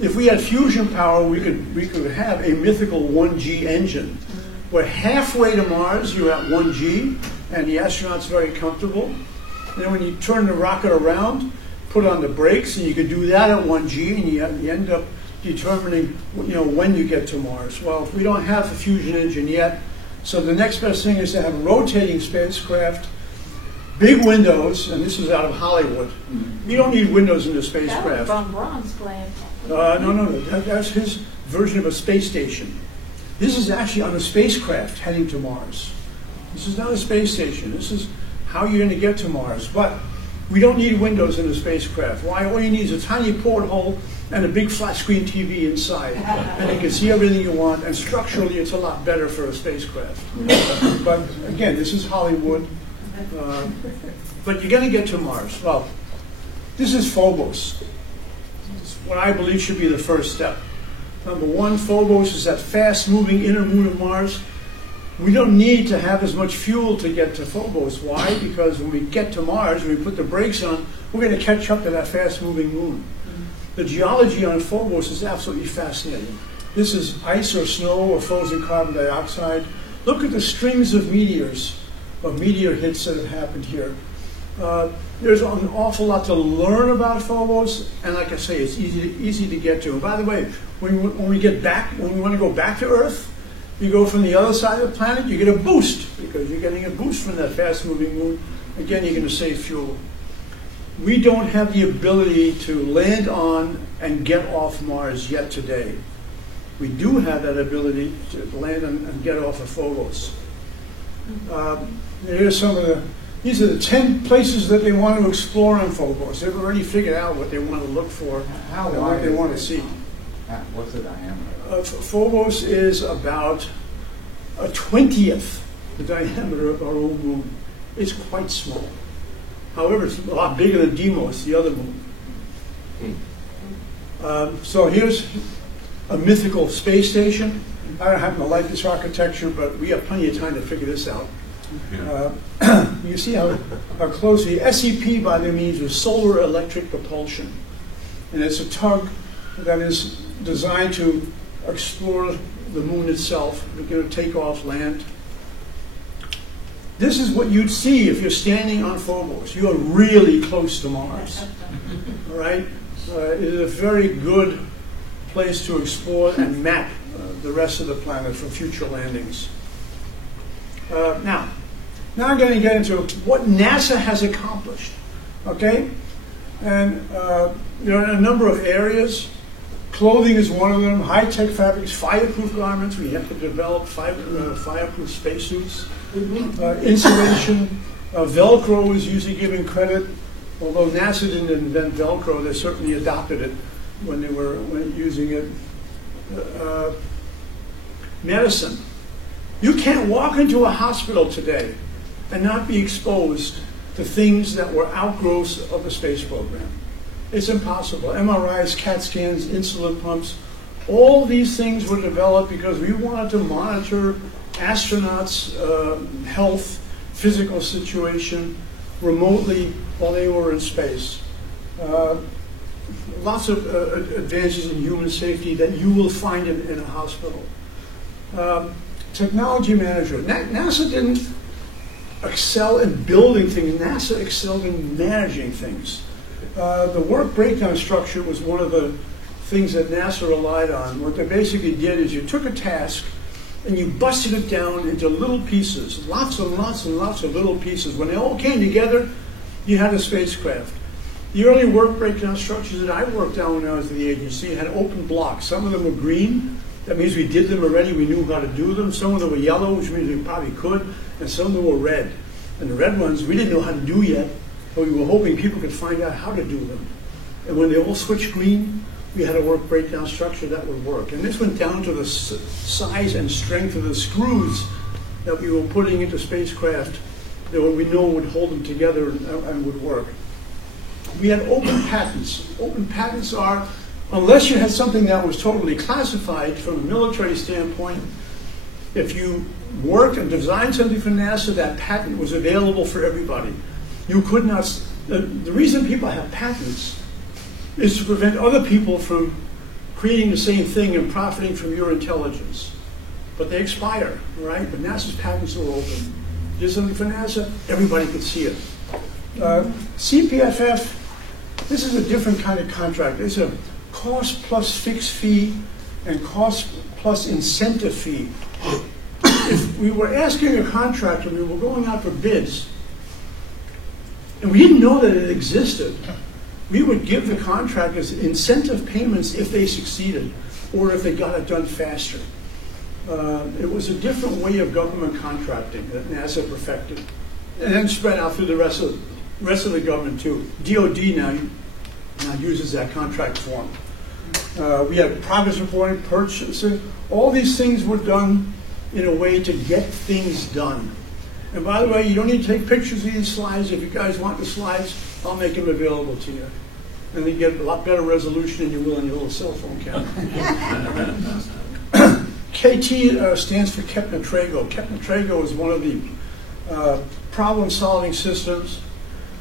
If we had fusion power, we could have a mythical 1G engine. We're halfway to Mars, you're at 1G, and the astronaut's very comfortable. And then when you turn the rocket around, put on the brakes, and you can do that at 1G, and you end up determining when you get to Mars. Well, we don't have a fusion engine yet, so the next best thing is to have a rotating spacecraft, big windows, and this is out of Hollywood. You don't need windows in the spacecraft. That was Von Braun's plan. No. That's his version of a space station. This is actually on a spacecraft heading to Mars. This is not a space station. This is how you're going to get to Mars. But we don't need windows in the spacecraft. Why? All you need is a tiny porthole and a big flat screen TV inside. And you can see everything you want, and structurally it's a lot better for a spacecraft. But again, this is Hollywood. But you're going to get to Mars. Well, this is Phobos. It's what I believe should be the first step. Number one, Phobos is that fast-moving inner moon of Mars. We don't need to have as much fuel to get to Phobos. Why? Because when we get to Mars, when we put the brakes on, we're going to catch up to that fast-moving moon. The geology on Phobos is absolutely fascinating. This is ice or snow or frozen carbon dioxide. Look at the strings of meteors, of meteor hits that have happened here. There's an awful lot to learn about Phobos, and like I say, it's easy to get to. And by the way, when we want to go back to Earth, you go from the other side of the planet, you get a boost, because you're getting a boost from that fast-moving moon. Again, you're going to save fuel. We don't have the ability to land on and get off Mars yet today. We do have that ability to land and get off of Phobos. Here's some of these are the 10 places that they want to explore on Phobos. They've already figured out what they want to look for and what they want to see. What's the diameter? Phobos is about a 20th the diameter of our own moon. It's quite small. However, it's a lot bigger than Deimos, the other moon. So here's a mythical space station. I don't happen to like this architecture, but we have plenty of time to figure this out. You see how close the SEP by the means of solar electric propulsion. And it's a tug that is designed to explore the moon itself. We're going to take off, land. This is what you'd see if you're standing on Phobos. You are really close to Mars. All right? It is a very good place to explore and map the rest of the planet for future landings. Now I'm going to get into what NASA has accomplished, okay? And there are a number of areas. Clothing is one of them, high-tech fabrics, fireproof garments. We have to develop fireproof spacesuits. Insulation, Velcro is usually given credit. Although NASA didn't invent Velcro, they certainly adopted it when they were using it. Medicine. You can't walk into a hospital today and not be exposed to things that were outgrowths of the space program. It's impossible. MRIs, CAT scans, insulin pumps, all these things were developed because we wanted to monitor astronauts' health, physical situation remotely while they were in space. Lots of advances in human safety that you will find in a hospital. Technology management. NASA didn't excel in building things. NASA excelled in managing things. The work breakdown structure was one of the things that NASA relied on. What they basically did is you took a task and you busted it down into little pieces, lots and lots and lots of little pieces. When they all came together, you had a spacecraft. The early work breakdown structures that I worked on when I was at the agency had open blocks. Some of them were green. That means we did them already. We knew how to do them. Some of them were yellow, which means we probably could. And some of them were red. And the red ones we didn't know how to do yet, but we were hoping people could find out how to do them. And when they all switched green, we had a work breakdown structure that would work. And this went down to the size and strength of the screws that we were putting into spacecraft that we know would hold them together and would work. We had open patents. Open patents are, unless you had something that was totally classified from a military standpoint, if you worked and designed something for NASA, that patent was available for everybody. You could not, the reason people have patents is to prevent other people from creating the same thing and profiting from your intelligence. But they expire, right? But NASA's patents are open. Did something for NASA, everybody could see it. CPFF, this is a different kind of contract. It's a cost plus fixed fee and cost plus incentive fee. If we were asking a contractor, we were going out for bids, and we didn't know that it existed, we would give the contractors incentive payments if they succeeded or if they got it done faster. It was a different way of government contracting that NASA perfected, and then spread out through the rest of the government too. DoD now uses that contract form. We had progress reporting, purchasing. All these things were done in a way to get things done. And by the way, you don't need to take pictures of these slides. If you guys want the slides, I'll make them available to you. And they get a lot better resolution than you will on your little cell phone camera. KT stands for Kepner-Trego. Kepner-Trego is one of the problem-solving systems.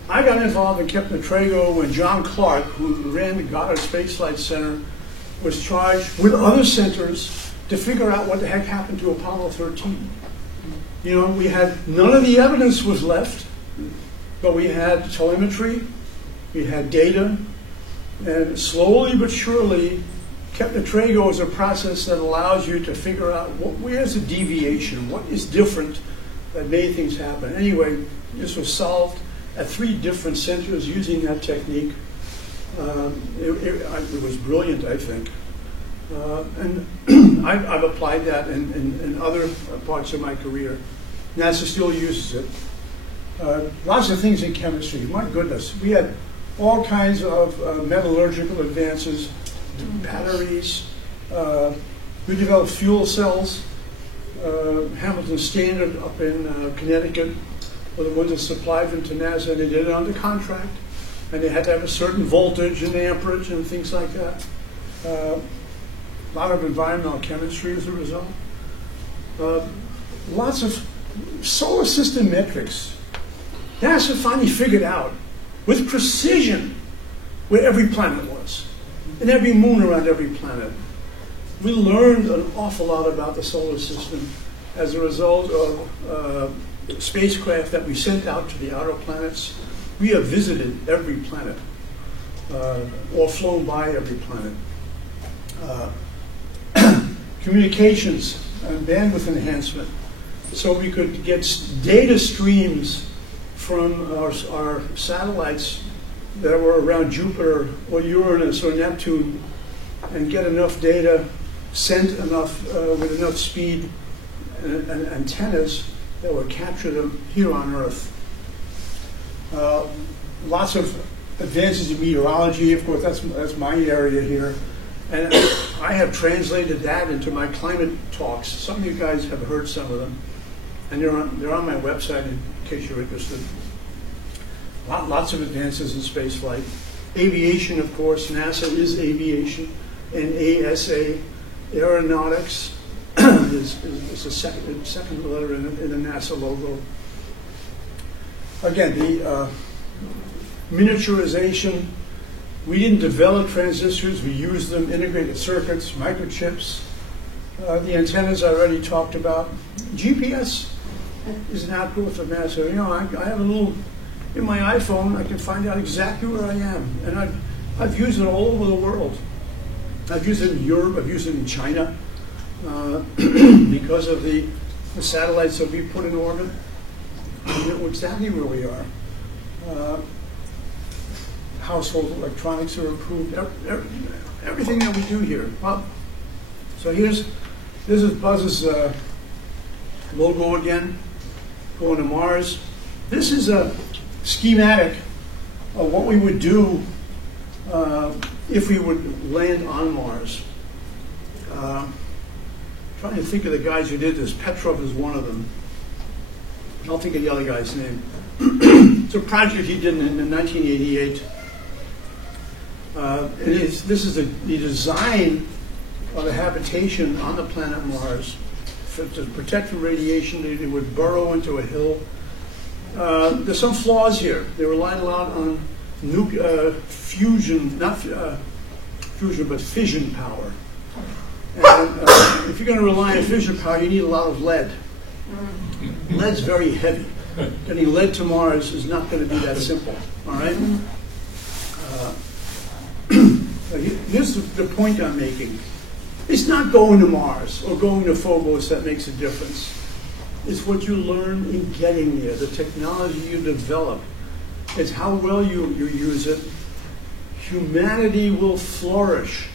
I got involved in Kepner-Trego when John Clark, who ran the Goddard Space Flight Center, was charged with other centers to figure out what the heck happened to Apollo 13. You know, we had, none of the evidence was left, but we had telemetry, we had data, and slowly but surely, Kepner-Trego is a process that allows you to figure out where's the deviation, what is different that made things happen. Anyway, this was solved at 3 different centers using that technique. It was brilliant, I think. And I've applied that in other parts of my career. NASA still uses it. Lots of things in chemistry. My goodness, we had all kinds of metallurgical advances, batteries. We developed fuel cells. Hamilton Standard up in Connecticut were the ones that supplied them to NASA, and they did it under contract. And they had to have a certain voltage and amperage and things like that. A lot of environmental chemistry as a result. Lots of solar system metrics. NASA finally figured out with precision where every planet was and every moon around every planet. We learned an awful lot about the solar system as a result of spacecraft that we sent out to the outer planets. We have visited every planet or flown by every planet. communications and bandwidth enhancement, so we could get data streams from our satellites that were around Jupiter or Uranus or Neptune, and get enough data sent enough with enough speed and antennas that would capture them here on Earth. Lots of advances in meteorology, of course, that's my area here. And I have translated that into my climate talks. Some of you guys have heard some of them. And they're on my website in case you're interested. Lots of advances in space flight. Aviation, of course, NASA is aviation. And ASA, aeronautics, is the second letter in the NASA logo. Again, the miniaturization. We didn't develop transistors, we used them, integrated circuits, microchips. The antennas I already talked about. GPS is an outgrowth of NASA. You know, I have a little, in my iPhone, I can find out exactly where I am. And I've used it all over the world. I've used it in Europe, I've used it in China, because of the satellites that we put in orbit. We know exactly where we are. Household electronics are improved. Everything that we do here. Well, so this is Buzz's logo again, going to Mars. This is a schematic of what we would do if we would land on Mars. Trying to think of the guys who did this. Petrov is one of them. I'll think of the other guy's name. It's a project he did in 1988. This is the design of a habitation on the planet Mars to protect from radiation. They would burrow into a hill. There's some flaws here. They relied a lot on fusion, not fusion, but fission power. And if you're going to rely on fission power, you need a lot of lead. Lead's very heavy. Getting lead to Mars is not going to be that simple. All right. Here's the point I'm making. It's not going to Mars or going to Phobos that makes a difference. It's what you learn in getting there, the technology you develop. It's how well you use it. Humanity will flourish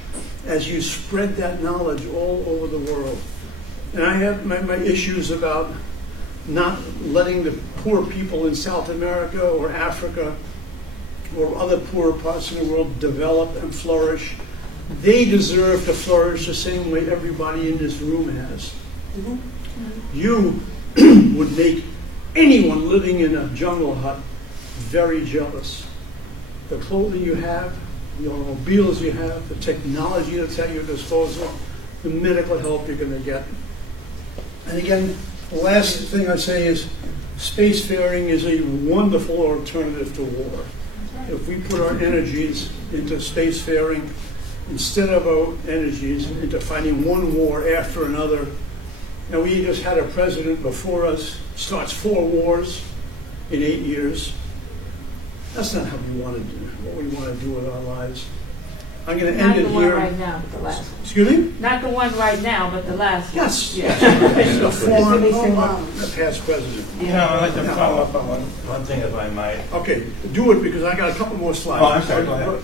as you spread that knowledge all over the world. And I have my issues about not letting the poor people in South America or Africa or other poorer parts of the world develop and flourish. They deserve to flourish the same way everybody in this room has. You would make anyone living in a jungle hut very jealous. The clothing you have, the automobiles you have, the technology that's at your disposal, the medical help you're going to get. And again, the last thing I say is spacefaring is a wonderful alternative to war. If we put our energies into spacefaring instead of our energies into fighting one war after another. Now, we just had a president before us, starts 4 wars in 8 years. That's not how we want to do what we want to do with our lives. I'm going to end it here. Not the one right now, but the last one. Excuse me? Not the one right now, but the last one. Yes. Yeah. The past president. You know, I'd like to follow up on one thing, if I might. Okay, do it because I got a couple more slides. Oh, I'm sorry, go ahead.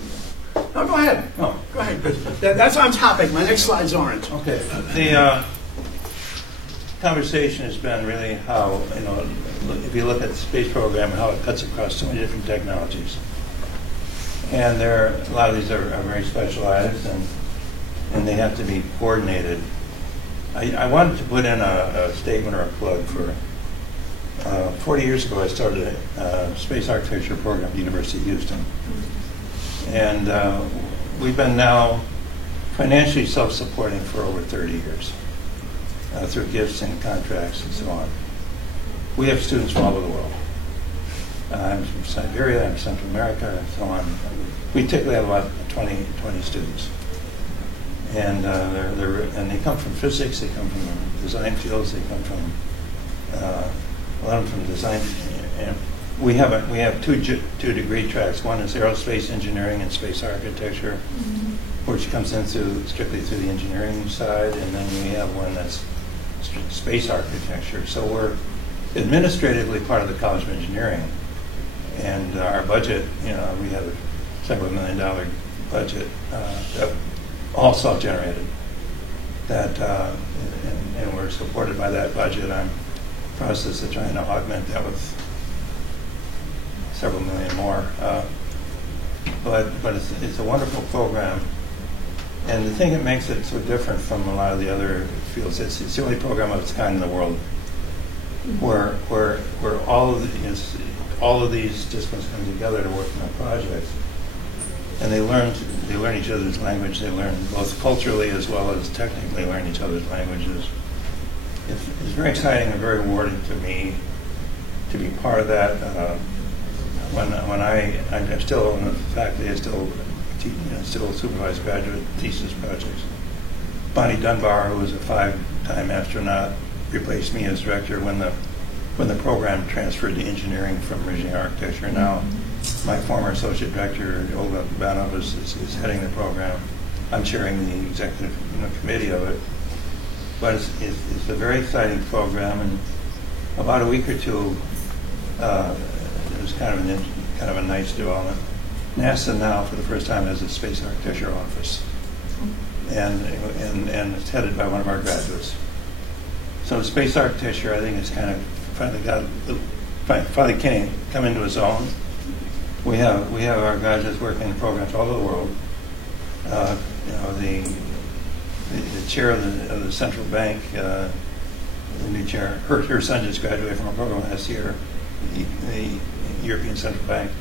No, go ahead. Oh. Go ahead. That's on topic. My next slides aren't. Okay. The conversation has been really how, you know, if you look at the space program, how it cuts across so many different technologies. And a lot of these are very specialized, and they have to be coordinated. I wanted to put in a statement or a plug for 40 years ago I started a space architecture program at the University of Houston. And we've been now financially self-supporting for over 30 years through gifts and contracts and so on. We have students from all over the world. I'm from Siberia, I'm from Central America, and so on. We typically have about 20 students. And they come from physics, they come from design fields, they come from a lot of them from design. And we have two degree tracks. One is aerospace engineering and space architecture, which comes into strictly through the engineering side, and then we have one that's space architecture. So we're administratively part of the College of Engineering, and our budget, we have a several $1 million budget, that all self-generated. That and we're supported by that budget. I'm in the process of trying to augment that with several million more. But it's a wonderful program. And the thing that makes it so different from a lot of the other fields, it's the only program of its kind in the world where all of these disciplines come together to work on projects, and they learn each other's language. They learn both culturally as well as technically learn each other's languages. It's very exciting and very rewarding to me to be part of that. When I'm still in the faculty, I still supervise graduate thesis projects. Bonnie Dunbar, who was a 5-time astronaut, replaced me as director when the program transferred to engineering from originally architecture. Now, my former associate director, Olga Banov, is heading the program. I'm chairing the executive committee of it. But it's a very exciting program, and about a week or two, it was kind of a nice development. NASA now, for the first time, has a space architecture office, and it's headed by one of our graduates. So space architecture, I think, has kind of finally come into its own. We have our graduates working in programs all over the world. The chair of the central bank, the new chair, her son just graduated from a program last year, the European Central Bank.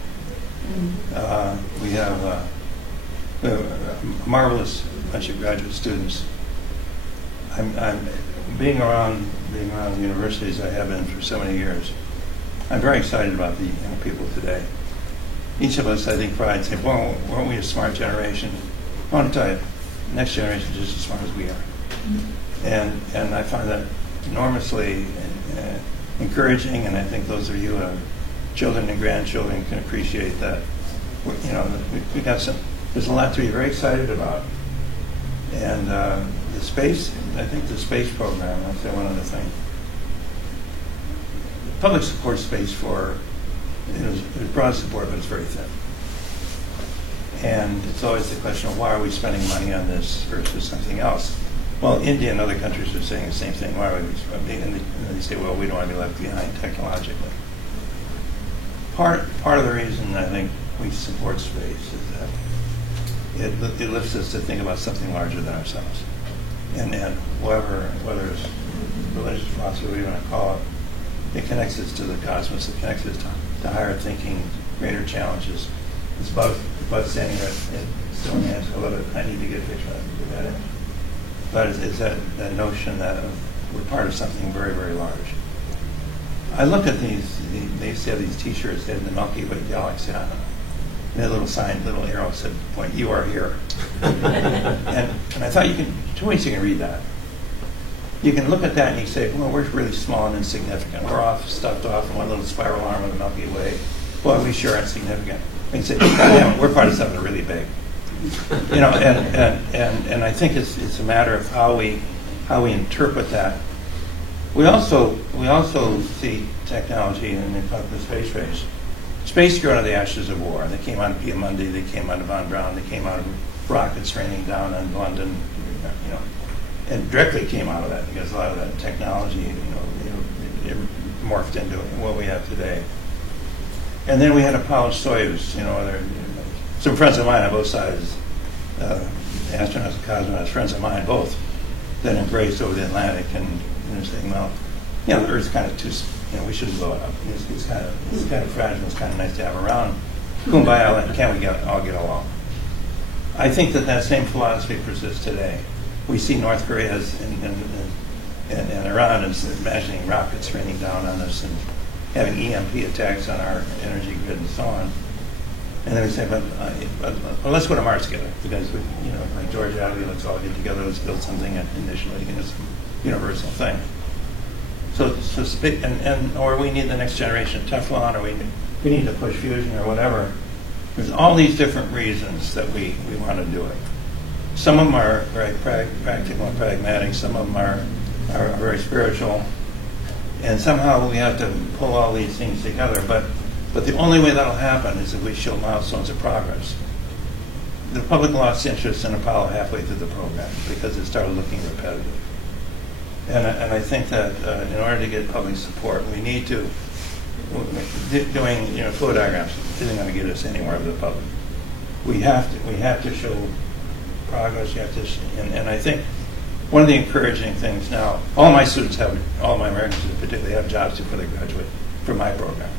We have a marvelous bunch of graduate students. I'm being around the universities I have been for so many years. I'm very excited about the young people today. Each of us, I think, prides saying, "Well, weren't we a smart generation?" I want to tell you, the next generation is just as smart as we are, and I find that enormously encouraging. And I think those of you who have children and grandchildren can appreciate that. We got some. There's a lot to be very excited about, and the space. I think the space program. I'll say one other thing. Public supports space for. There's broad support, but it's very thin. And it's always the question of why are we spending money on this versus something else? Well, India and other countries are saying the same thing. Why are we spending? And they say, well, we don't want to be left behind technologically. Part of the reason I think we support space is that it lifts us to think about something larger than ourselves. And whether it's religious philosophy, whatever you want to call it, it connects us to the cosmos. It connects us to higher thinking, greater challenges. It's about saying that someone asks, I need to get a picture of that. But it's that notion that we're part of something very, very large. I look at these, they used to have these T-shirts, they had the Milky Way galaxy on them. And that little sign, little arrow said, point, you are here. and I thought 2 ways you can read that. You can look at that and you say, well, we're really small and insignificant. We're stuffed off in one little spiral arm of the Milky Way. Boy, we sure are insignificant. And you say, goddamn, we're part of something really big. And I think it's a matter of how we interpret that. We also see technology in the space race. Space grew out of the ashes of war. They came out of Piemonte, they came out of Von Braun, they came out of rockets raining down on London, and directly came out of that because a lot of that technology, it morphed into what we have today. And then we had Apollo-Soyuz. Some friends of mine on both sides, astronauts and cosmonauts, friends of mine both, that embraced over the Atlantic and saying, well, the Earth's kind of too, we shouldn't blow it up. It's kind of fragile. It's kind of nice to have around. Kumbaya, and can't we all get along? I think that same philosophy persists today. We see North Korea and Iran as imagining rockets raining down on us and having EMP attacks on our energy grid and so on. And then we say, but let's go to Mars together because, like George Adley, let's all get together, let's build something initially, it's a universal thing. So or we need the next generation of Teflon, or we need to push fusion or whatever. There's all these different reasons that we want to do it. some of them are very practical and pragmatic. Some of them are very spiritual. And somehow we have to pull all these things together. But the only way that'll happen is if we show milestones of progress. The public lost interest in Apollo halfway through the program because it started looking repetitive. And I think that in order to get public support, we need to, doing flow diagrams isn't going to get us anywhere with the public. We have to show progress. You have to, and I think one of the encouraging things now, all my American students particularly have jobs before they graduate from my program.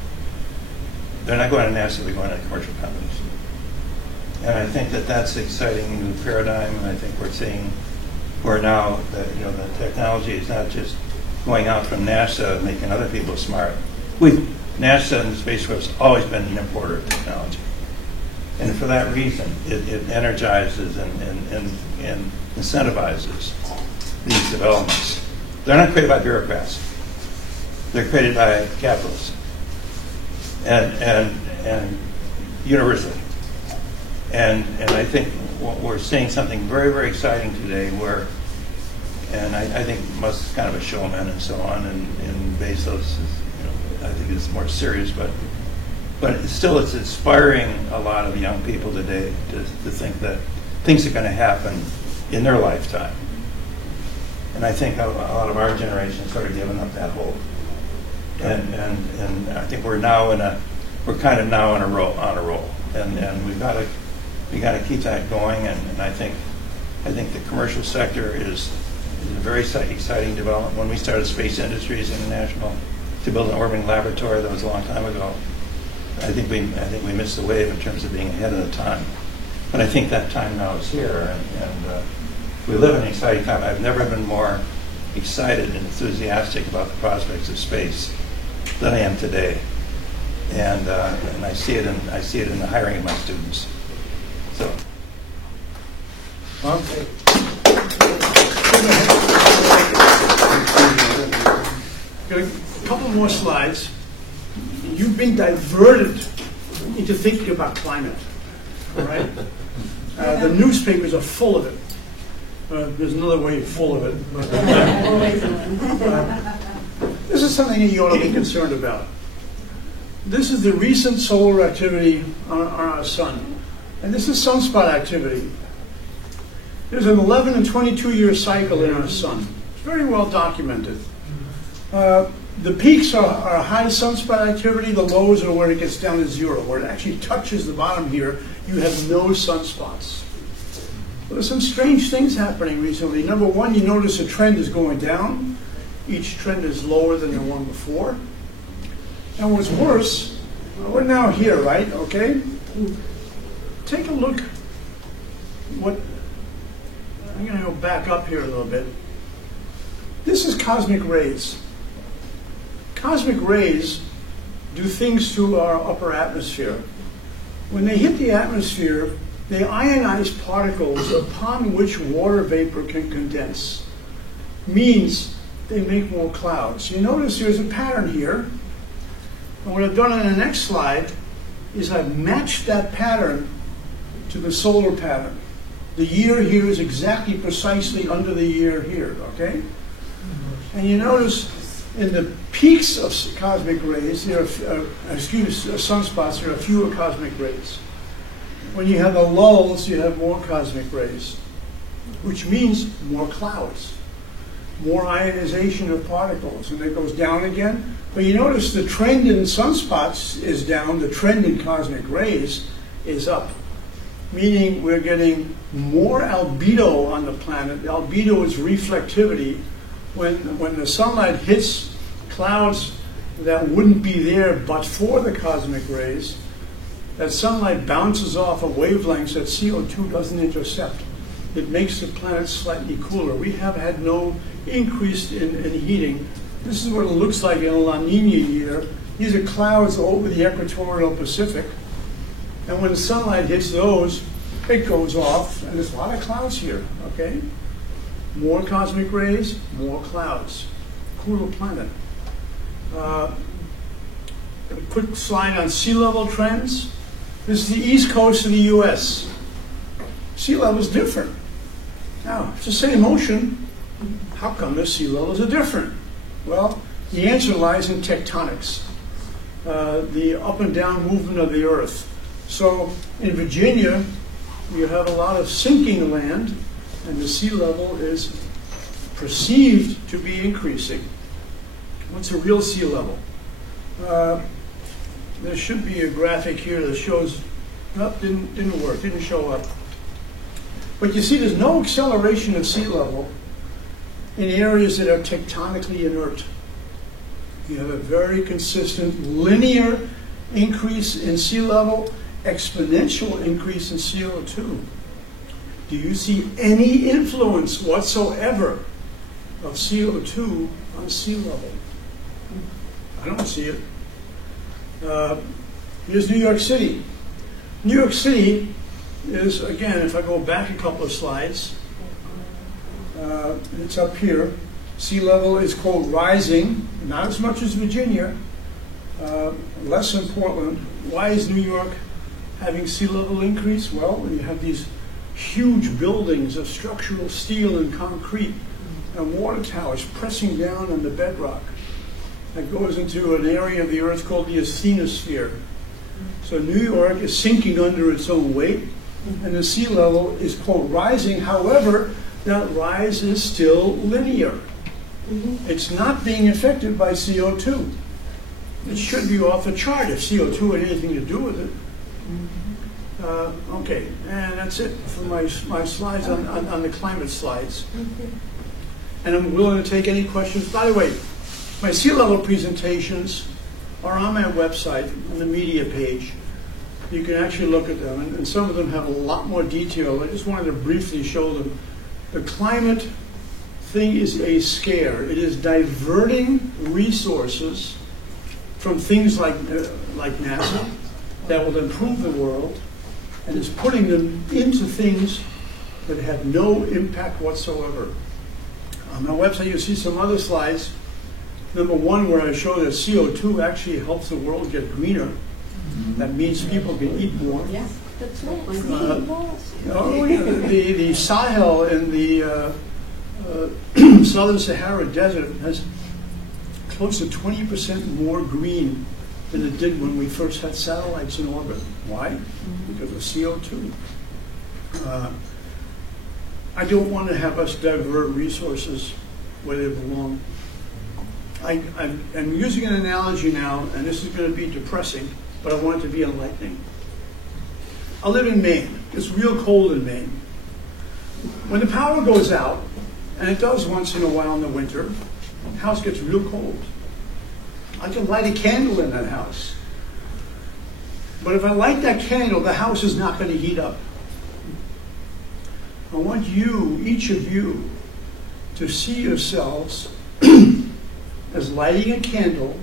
They're not going to NASA, they're going to commercial companies. And I think that that's an exciting new paradigm, and I think we're seeing where now that the technology is not just going out from NASA and making other people smart. NASA and the Space Force has always been an importer of technology. And for that reason, it energizes and incentivizes these developments. They're not created by bureaucrats. They're created by capitalists and university. And I think we're seeing something very, very exciting today where, and I think Musk is kind of a showman and so on, and Bezos is, I think it's more serious, but still it's inspiring a lot of young people today to think that things are going to happen in their lifetime. And I think a lot of our generation sort of given up that hope. And I think we're kind of now on a roll. And we've got to keep that going. And I think the commercial sector is a very exciting development. When we started Space Industries International to build an orbiting laboratory, that was a long time ago. I think we missed the wave in terms of being ahead of the time. But I think that time now is here, and we live in an exciting time. I've never been more excited and enthusiastic about the prospects of space than I am today. And I see it in the hiring of my students. So. Okay. Got a couple more slides. You've been diverted into thinking about climate. All right? The newspapers are full of it. There's another way full of it. But, this is something that you ought to be concerned about. This is the recent solar activity on our sun. And this is sunspot activity. There's an 11 and 22-year cycle in our sun. It's very well documented. The peaks are high sunspot activity. The lows are where it gets down to zero. Where it actually touches the bottom here, you have no sunspots. Well, there's some strange things happening recently. Number one, you notice a trend is going down. Each trend is lower than the one before. And what's worse, we're now here, right? Okay? Take a look. I'm going to go back up here a little bit. This is cosmic rays. Cosmic rays do things to our upper atmosphere. When they hit the atmosphere, they ionize particles upon which water vapor can condense. Means they make more clouds. You notice there's a pattern here. And what I've done on the next slide is I've matched that pattern to the solar pattern. The year here is exactly precisely under the year here, okay? And you notice in the peaks of cosmic rays, sunspots, there are fewer cosmic rays. When you have the lulls, you have more cosmic rays, which means more clouds, more ionization of particles, and it goes down again. But you notice the trend in sunspots is down, the trend in cosmic rays is up, meaning we're getting more albedo on the planet. Albedo is reflectivity. When the sunlight hits clouds that wouldn't be there but for the cosmic rays, that sunlight bounces off of wavelengths that CO2 doesn't intercept. It makes the planet slightly cooler. We have had no increase in heating. This is what it looks like in a La Nina year. These are clouds over the equatorial Pacific. And when the sunlight hits those, it goes off, and there's a lot of clouds here, okay? More cosmic rays, more clouds. Cooler planet. A quick slide on sea level trends. This is the east coast of the U.S. Sea level is different. Now, it's the same ocean. How come the sea levels are different? Well, the answer lies in tectonics, the up and down movement of the earth. So in Virginia, you have a lot of sinking land, and the sea level is perceived to be increasing. What's a real sea level? There should be a graphic here that shows, nope, didn't work, didn't show up. But you see there's no acceleration of sea level in areas that are tectonically inert. You have a very consistent linear increase in sea level, exponential increase in CO2. Do you see any influence whatsoever of CO2 on sea level? I don't see it. Here's New York City. New York City is, again, if I go back a couple of slides, it's up here. Sea level is, quote, rising, not as much as Virginia, less than Portland. Why is New York having sea level increase? Well, when you have these huge buildings of structural steel and concrete and water towers pressing down on the bedrock, that goes into an area of the earth called the asthenosphere. So New York is sinking under its own weight, and the sea level is, quote, rising. However, that rise is still linear. It's not being affected by CO2. It should be off the chart if CO2 had anything to do with it. Okay, and that's it for my slides on the climate slides. And I'm willing to take any questions. By the way, my sea level presentations are on my website, on the media page. You can actually look at them, and some of them have a lot more detail. I just wanted to briefly show them. The climate thing is a scare. It is diverting resources from things like NASA that will improve the world, and is putting them into things that have no impact whatsoever. On my website, you'll see some other slides. Number one, where I show that CO2 actually helps the world get greener. That means people can eat more. Yeah, that's right. The Sahel in the southern Sahara Desert has close to 20% more green than it did when we first had satellites in orbit. Why? Because of CO2. I don't want to have us divert resources where they belong. I'm using an analogy now, and this is going to be depressing, but I want it to be enlightening. I live in Maine. It's real cold in Maine. When the power goes out, and it does once in a while in the winter, the house gets real cold. I can light a candle in that house. But if I light that candle, the house is not going to heat up. I want you, each of you, to see yourselves as lighting a candle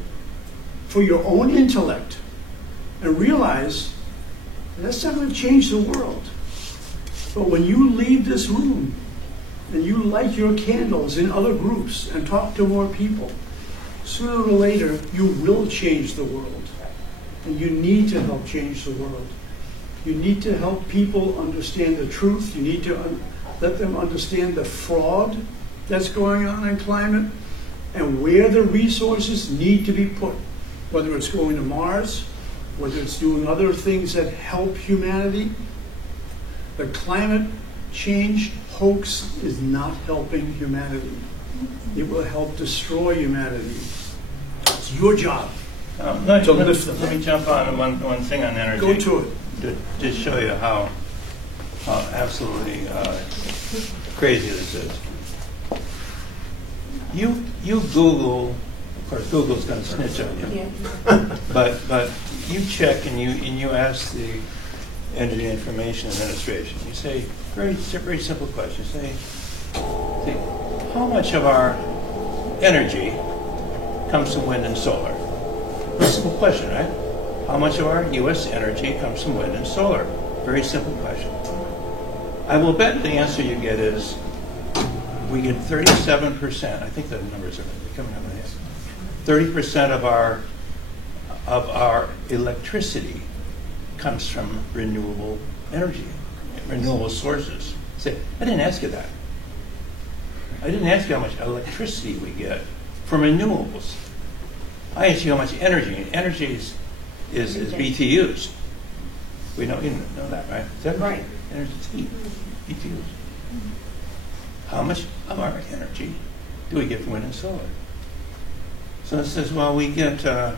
for your own intellect and realize that's not going to change the world. But when you leave this room and you light your candles in other groups and talk to more people, sooner or later you will change the world. And you need to help change the world. You need to help people understand the truth. You need to let them understand the fraud that's going on in climate and where the resources need to be put, whether it's going to Mars, whether it's doing other things that help humanity. The climate change hoax is not helping humanity. It will help destroy humanity. It's your job to lift them. Let me jump on one thing on energy. Go to it. To just show you how absolutely crazy this is. You Google, of course Google's going to snitch on you. Yeah. But you check and you ask the Energy Information Administration. You say very simple question. You say, how much of our energy comes from wind and solar? Very simple question, right? How much of our U.S. energy comes from wind and solar? Very simple question. I will bet the answer you get is we get 37%. I think the numbers are coming up. 30% of our electricity comes from renewable energy, renewable sources. Say, I didn't ask you that. I didn't ask you how much electricity we get from renewables. I asked you how much energy. Energy is BTUs. We know, you know that, right? Is that right? Energy is heat. BTUs. How much of our energy do we get from wind and solar? So it says, well, we get, so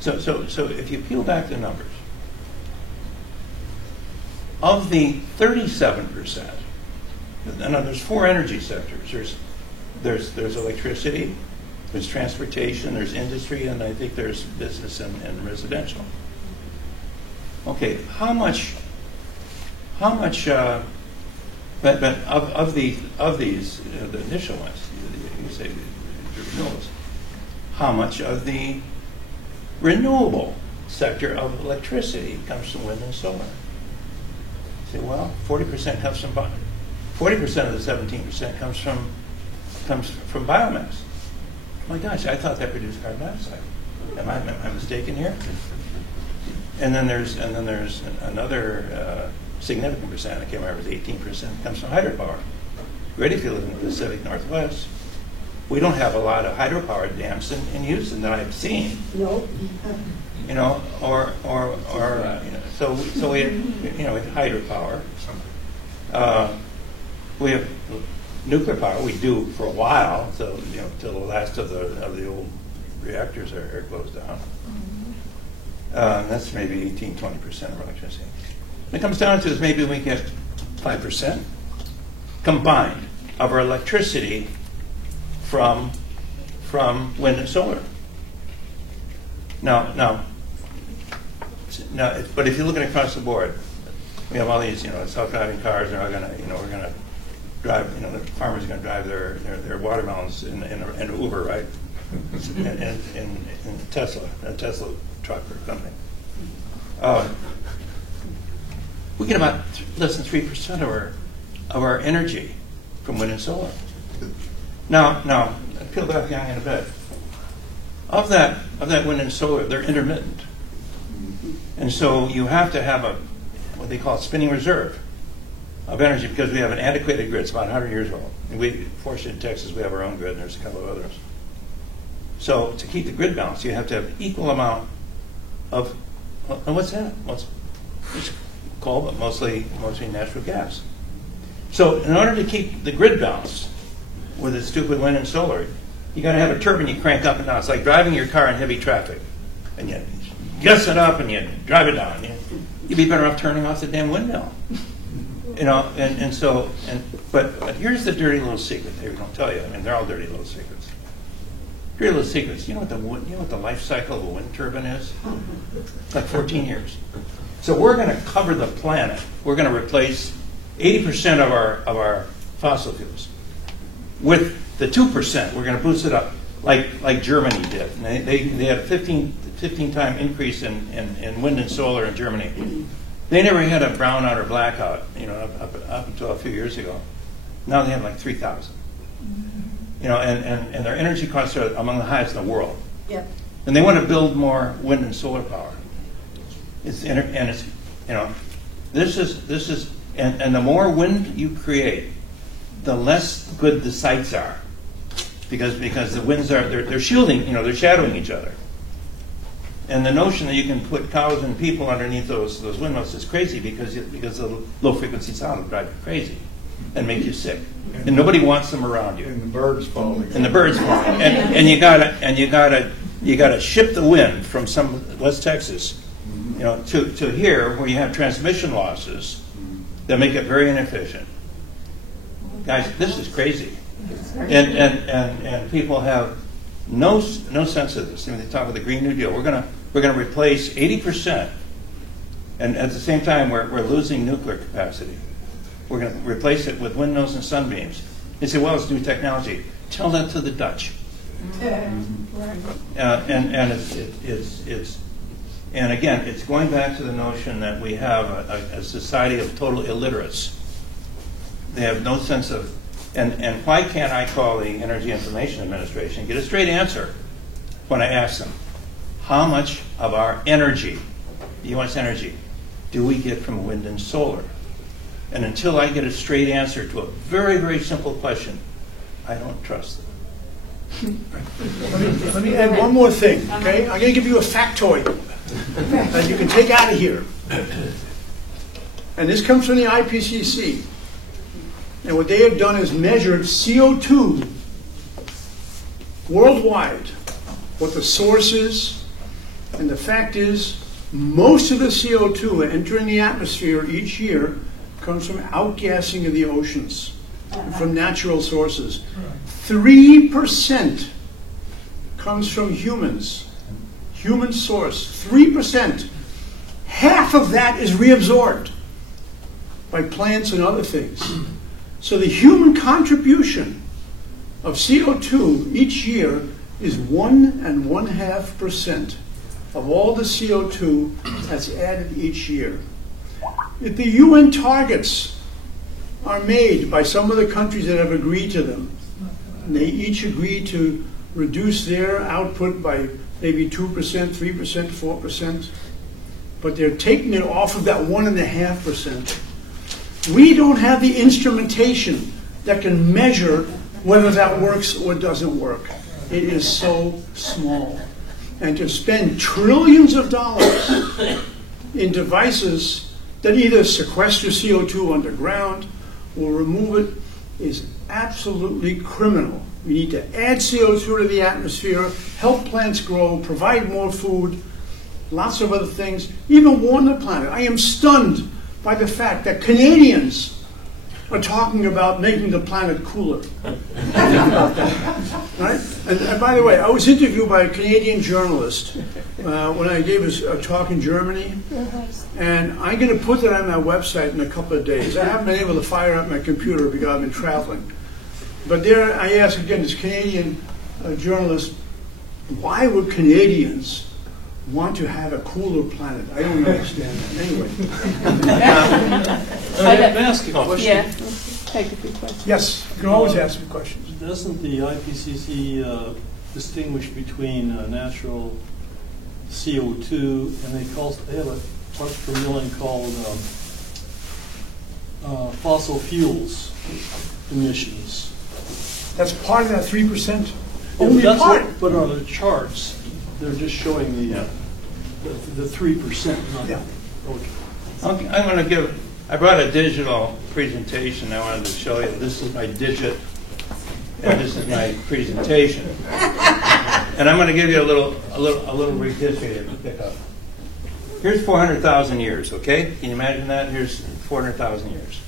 if you peel back the numbers, of the 37%, now there's 4 energy sectors. There's electricity, there's transportation, there's industry, and I think there's business and residential. Okay, how much, but of these, the initial ones, you say the renewables, how much of the renewable sector of electricity comes from wind and solar? You say, well, 40% comes from 40% of the 17% comes from biomass. My gosh, I thought that produced carbon dioxide. Am I mistaken here? And then there's another significant percent, I can't remember, it was 18%, comes from hydropower. Great if you live in the Pacific Northwest. We don't have a lot of hydropower dams in Houston that I've seen. No. You know, or you know, so we have, you know, with hydropower. We have nuclear power. We do for a while, so you know, till the last of the old reactors are closed down. That's maybe 18-20% of electricity. What it comes down to is maybe we get 5% combined of our electricity from wind and solar. Now, but if you're looking across the board, we have all these, you know, self-driving cars. They're all gonna, you know, we're gonna drive. You know, the farmers are gonna drive their watermelons in an Uber, right? in Tesla, a Tesla truck or something. We get about less than 3% of our energy from wind and solar. Now, peel back the onion a bit. Of that wind and solar, they're intermittent, and so you have to have what they call a spinning reserve of energy because we have an antiquated grid. It's about 100 years old. And fortunately in Texas, we have our own grid, and there's a couple of others. So to keep the grid balanced, you have to have equal amount of, and what's that? It's coal, but mostly natural gas. So in order to keep the grid balanced with its stupid wind and solar, you got to have a turbine you crank up and down. It's like driving your car in heavy traffic, and you gas it up and you drive it down. You'd be better off turning off the damn windmill. You know, but here's the dirty little secret. They don't tell you. I mean, they're all dirty little secrets. Dirty little secrets. You know what the life cycle of a wind turbine is? Like 14 years. So we're going to cover the planet. We're going to replace 80% of our fossil fuels with the 2%. We're going to boost it up like Germany did. And they had a 15-time increase in wind and solar in Germany. They never had a brownout or blackout, you know, up until a few years ago. Now they have like 3,000. You know, and their energy costs are among the highest in the world. Yep. And they want to build more wind and solar power. It's you know, this is and the more wind you create, the less good the sites are, because the winds they're shielding, you know, they're shadowing each other. And the notion that you can put cows and people underneath those windmills is crazy because the low frequency sound will drive you crazy and make you sick. And nobody wants them around you. And the birds falling. And the birds falling. And you gotta ship the wind from some West Texas, you know, to here where you have transmission losses that make it very inefficient. Guys, this is crazy. And people have no sense of this. I mean, they talk about the Green New Deal. We're gonna replace 80%, and at the same time we're losing nuclear capacity. We're going to replace it with windmills and sunbeams. They say, well, it's new technology. Tell that to the Dutch. And again, it's going back to the notion that we have a society of total illiterates. They have no sense of, and why can't I call the Energy Information Administration and get a straight answer when I ask them, how much of our energy, U.S. energy, do we get from wind and solar? And until I get a straight answer to a very, very simple question, I don't trust them. Let me add one more thing, okay? I'm going to give you a factoid that you can take out of here. And this comes from the IPCC. And what they have done is measured CO2 worldwide, what the source is. And the fact is, most of the CO2 entering the atmosphere each year comes from outgassing of the oceans, from natural sources. 3% comes from humans, human source, 3%. Half of that is reabsorbed by plants and other things. So the human contribution of CO2 each year is 1.5% of all the CO2 that's added each year. If the UN targets are made by some of the countries that have agreed to them, and they each agree to reduce their output by maybe 2%, 3%, 4%, but they're taking it off of that 1.5%. We don't have the instrumentation that can measure whether that works or doesn't work. It is so small. And to spend trillions of dollars in devices that either sequester CO2 underground or remove it is absolutely criminal. We need to add CO2 to the atmosphere, help plants grow, provide more food, lots of other things, even warm the planet. I am stunned by the fact that Canadians are talking about making the planet cooler. Right? And by the way, I was interviewed by a Canadian journalist when I gave a talk in Germany, and I'm going to put that on my website in a couple of days. I haven't been able to fire up my computer because I've been traveling. But there I asked again this Canadian journalist, why would Canadians want to have a cooler planet? I don't understand that. Anyway. May I ask a question? Yeah, take a few questions. Yes, you can always ask me questions. Doesn't the IPCC distinguish between natural CO2 and they have a part for milling called fossil fuels emissions? That's part of that 3%. Yeah, Only that's part. But on the charts, they're just showing the 3%. Yeah. Okay, I'm going to give, I brought a digital presentation I wanted to show you. This is my digit, and this is my presentation. And I'm going to give you a little brief history to pick up. Here's 400,000 years, okay? Can you imagine that? Here's 400,000 years.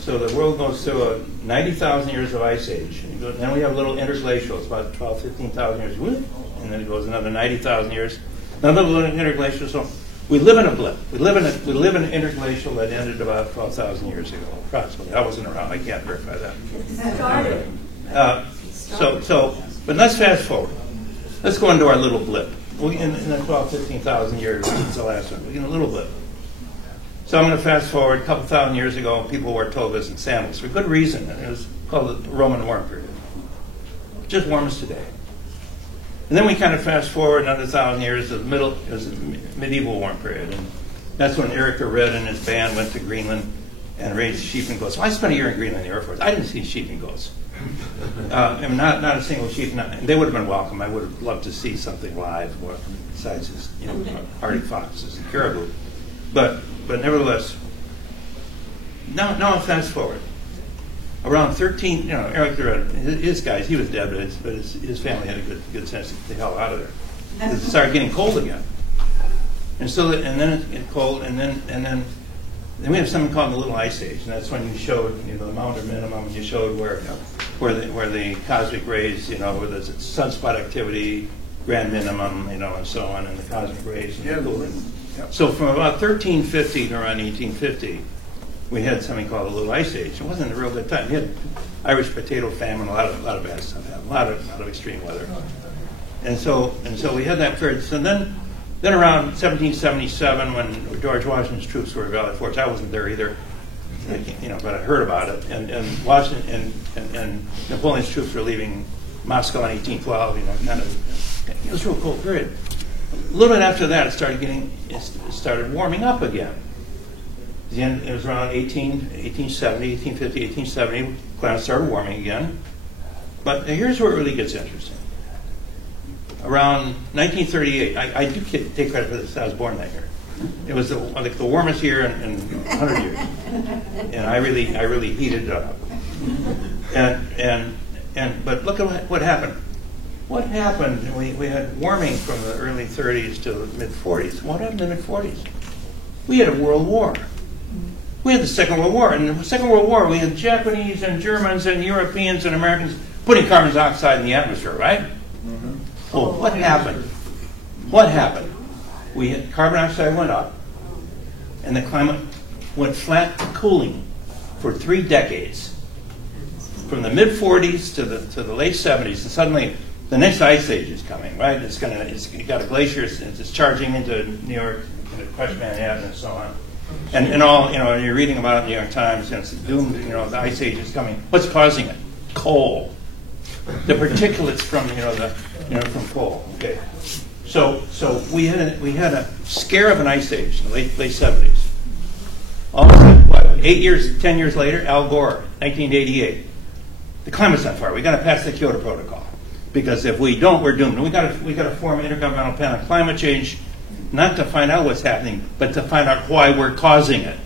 So the world goes through 90,000 years of ice age. And then we have a little interglacial. It's about 12, 15,000 years. And then it goes another 90,000 years. Another little interglacial. So we live in a blip. We live in an interglacial that ended about 12,000 years ago, approximately. I wasn't around. I can't verify that. But let's fast forward. Let's go into our little blip. In the 12, 15,000 years, it's the last one. We get a little blip. So I'm going to fast forward. A couple thousand years ago, people wore togas and sandals for good reason. It was called the Roman warm period. Just warm as today. And then we kind of fast forward another 1,000 years. It was a medieval warm period, and that's when Eric Red and his band went to Greenland and raised sheep and goats. Well, I spent a year in Greenland in the Air Force. I didn't see sheep and goats. Not a single sheep. They would have been welcome. I would have loved to see something live, besides his, Arctic foxes and caribou. But nevertheless, now I'll fast forward. Around 13, Eric Red, his guys, he was dead, but his family had a good sense to get the hell out of there. It started getting cold again, and then it get cold, and then we have something called the Little Ice Age, and that's when you showed the Maunder minimum, and you showed where the cosmic rays, where the sunspot activity, grand minimum, and so on, and the cosmic rays. So from about 1350 to around 1850, we had something called the Little Ice Age. It wasn't a real good time. We had Irish potato famine, a lot of bad stuff happened, a lot of extreme weather, and so we had that period. So then around 1777, when George Washington's troops were at Valley Forge, I wasn't there either, but I heard about it. And Washington and Napoleon's troops were leaving Moscow in 1812. It was a real cold period. A little bit after that, it started warming up again. It was around 1850, 1870. Planets started warming again. But here's where it really gets interesting. Around 1938, I do take credit for this. I was born that year. It was like the warmest year in 100 years, and I really heated it up. But look at what happened. What happened? We had warming from the early 30s to the mid 40s. What happened in the mid 40s? We had a world war. We had the Second World War. And in the Second World War, we had Japanese and Germans and Europeans and Americans putting carbon dioxide in the atmosphere, right? Mm-hmm. Well, what happened? What happened? We had carbon dioxide went up, and the climate went flat to cooling for 3 decades, from the mid 40s to the late 70s, and suddenly the next ice age is coming, right? It's got a glacier, it's charging into New York, crush Manhattan, and so on. And all, you're reading about it in the New York Times, and it's doomed, the ice age is coming. What's causing it? Coal. The particulates from, from coal. Okay. So we had a scare of an ice age in the late 70s. All of a sudden, 10 years later, Al Gore, 1988. The climate's on fire. We got to pass the Kyoto Protocol, because if we don't, we're doomed. And we got to form an intergovernmental panel on climate change, not to find out what's happening, but to find out why we're causing it.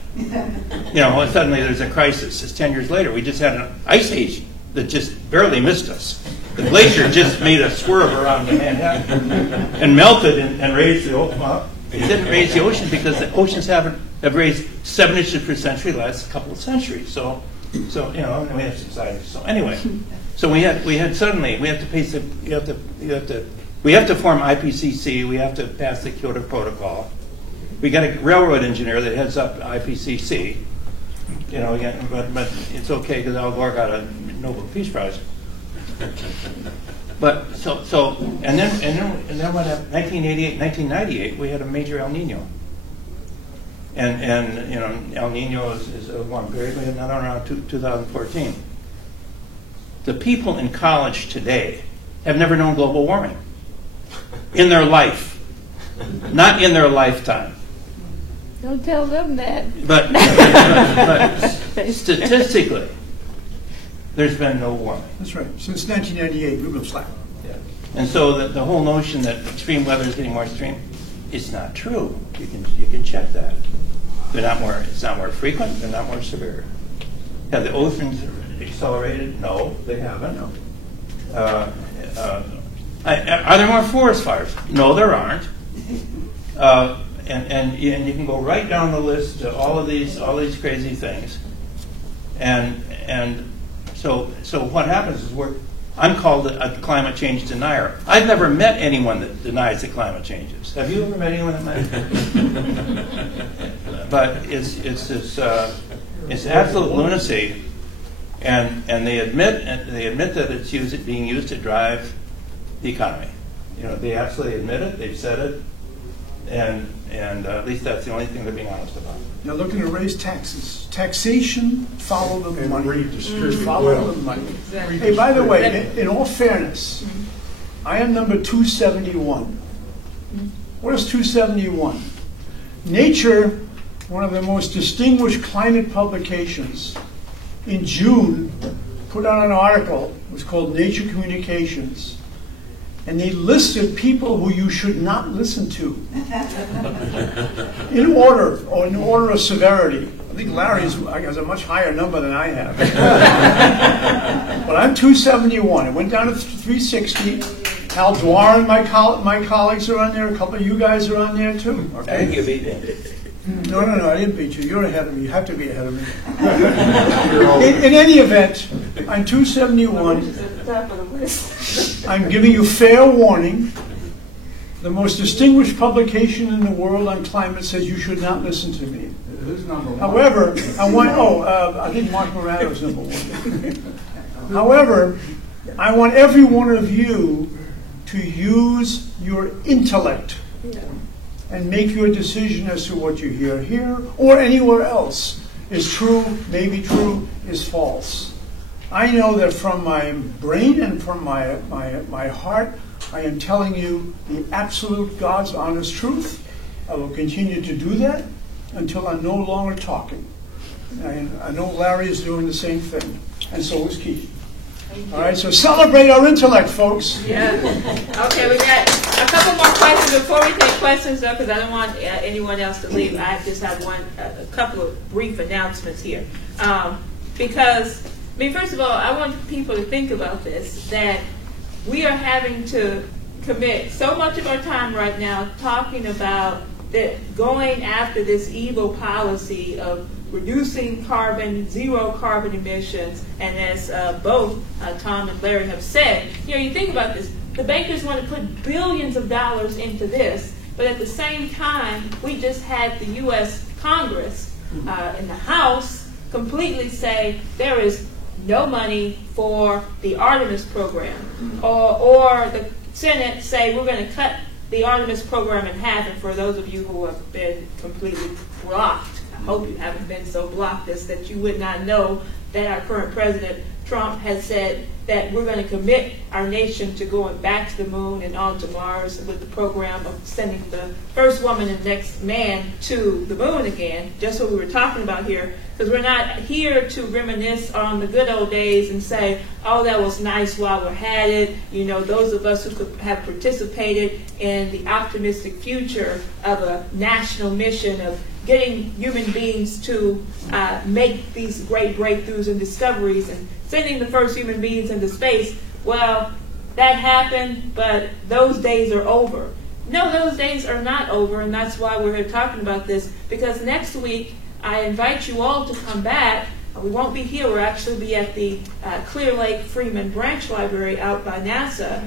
Suddenly there's a crisis. It's 10 years later. We just had an ice age that just barely missed us. The glacier just made a swerve around Manhattan and melted and raised the ocean. Well, it didn't raise the ocean because the oceans have raised 7 inches per century the last couple of centuries. So and we have society. So anyway, we have to form IPCC. We have to pass the Kyoto Protocol. We got a railroad engineer that heads up IPCC. But it's okay because Al Gore got a Nobel Peace Prize. But and then what happened? 1988, 1998, we had a major El Nino. And El Nino is a warm period. We had another one around 2014. The people in college today have never known global warming in their life, not in their lifetime. Don't tell them that. But statistically, there's been no warming. That's right. Since 1998, we've been flat. Yeah. And so the whole notion that extreme weather is getting more extreme is not true. You can check that. They're not more. It's not more frequent. They're not more severe. Have the oceans accelerated? No, they haven't. No. Are there more forest fires? No, there aren't. And you can go right down the list to all of these crazy things. And so what happens is I'm called a climate change denier. I've never met anyone that denies that climate changes. Have you ever met anyone that might? But it's absolute lunacy, and they admit that it's being used to drive the economy. They absolutely admit it. They've said it, and at least that's the only thing they're being honest about. They're looking to raise taxes. Taxation, follow the money. Redistribute Follow the money. Exactly. Hey, by the way, in all fairness, I am number 271. What is 271? Nature, one of the most distinguished climate publications, in June, put out an article. It was called Nature Communications. And they listed people who you should not listen to in order of severity. I think Larry has a much higher number than I have. But I'm 271. It went down to 360. Hal Dwyer, my colleagues are on there. A couple of you guys are on there too. Okay? I think you beat me. No, I didn't beat you. You're ahead of me. You have to be ahead of me. In any event, I'm 271. I'm giving you fair warning. The most distinguished publication in the world on climate says you should not listen to me. Who's number one? However, I think Mark Morano's number one. However, I want every one of you to use your intellect and make your decision as to what you hear here or anywhere else is true, may be true, is false. I know that from my brain and from my heart, I am telling you the absolute God's honest truth. I will continue to do that until I'm no longer talking. And I know Larry is doing the same thing, and so is Keith. All right, so celebrate our intellect, folks. Yeah. Okay, we got a couple more questions before we take questions, though, because I don't want anyone else to leave. I just have a couple of brief announcements here. Because, I mean, first of all, I want people to think about this, that we are having to commit so much of our time right now talking about that going after this evil policy of reducing carbon, zero carbon emissions, and as both Tom and Larry have said, you think about this, the bankers want to put billions of dollars into this, but at the same time, we just had the U.S. Congress in the House completely say there is no money for the Artemis program, or the Senate say we're going to cut the Artemis program in half. And for those of you who have been completely blocked, I hope you haven't been so blocked as that you would not know that our current president, Trump, has said that we're going to commit our nation to going back to the moon and on to Mars with the program of sending the first woman and next man to the moon again, just what we were talking about here, because we're not here to reminisce on the good old days and say, oh, that was nice while we had it. Those of us who could have participated in the optimistic future of a national mission of getting human beings to make these great breakthroughs and discoveries and sending the first human beings into space. Well, that happened, but those days are over. No, those days are not over, and that's why we're here talking about this, because next week I invite you all to come back. We won't be here. We'll actually be at the Clear Lake Freeman Branch Library out by NASA,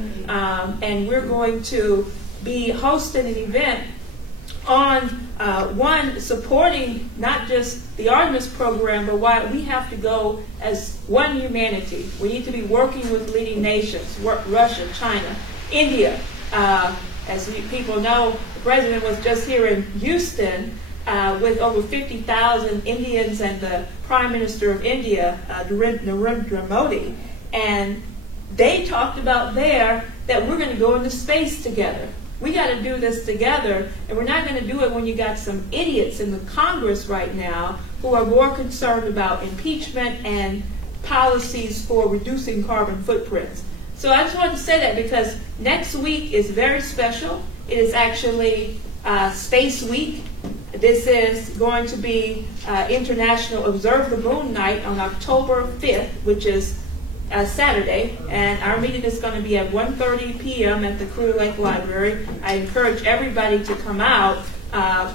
and we're going to be hosting an event on supporting not just the Artemis program, but why we have to go as one humanity. We need to be working with leading nations, Russia, China, India. As people know, the president was just here in Houston with over 50,000 Indians and the Prime Minister of India, Narendra Modi. And they talked about there that we're going to go into space together. We got to do this together, and we're not going to do it when you got some idiots in the Congress right now who are more concerned about impeachment and policies for reducing carbon footprints. So I just wanted to say that because next week is very special. It is actually Space Week. This is going to be International Observe the Moon Night on October 5th, which is Saturday, and our meeting is going to be at 1:30 p.m. at the Clear Lake Library. I encourage everybody to come out.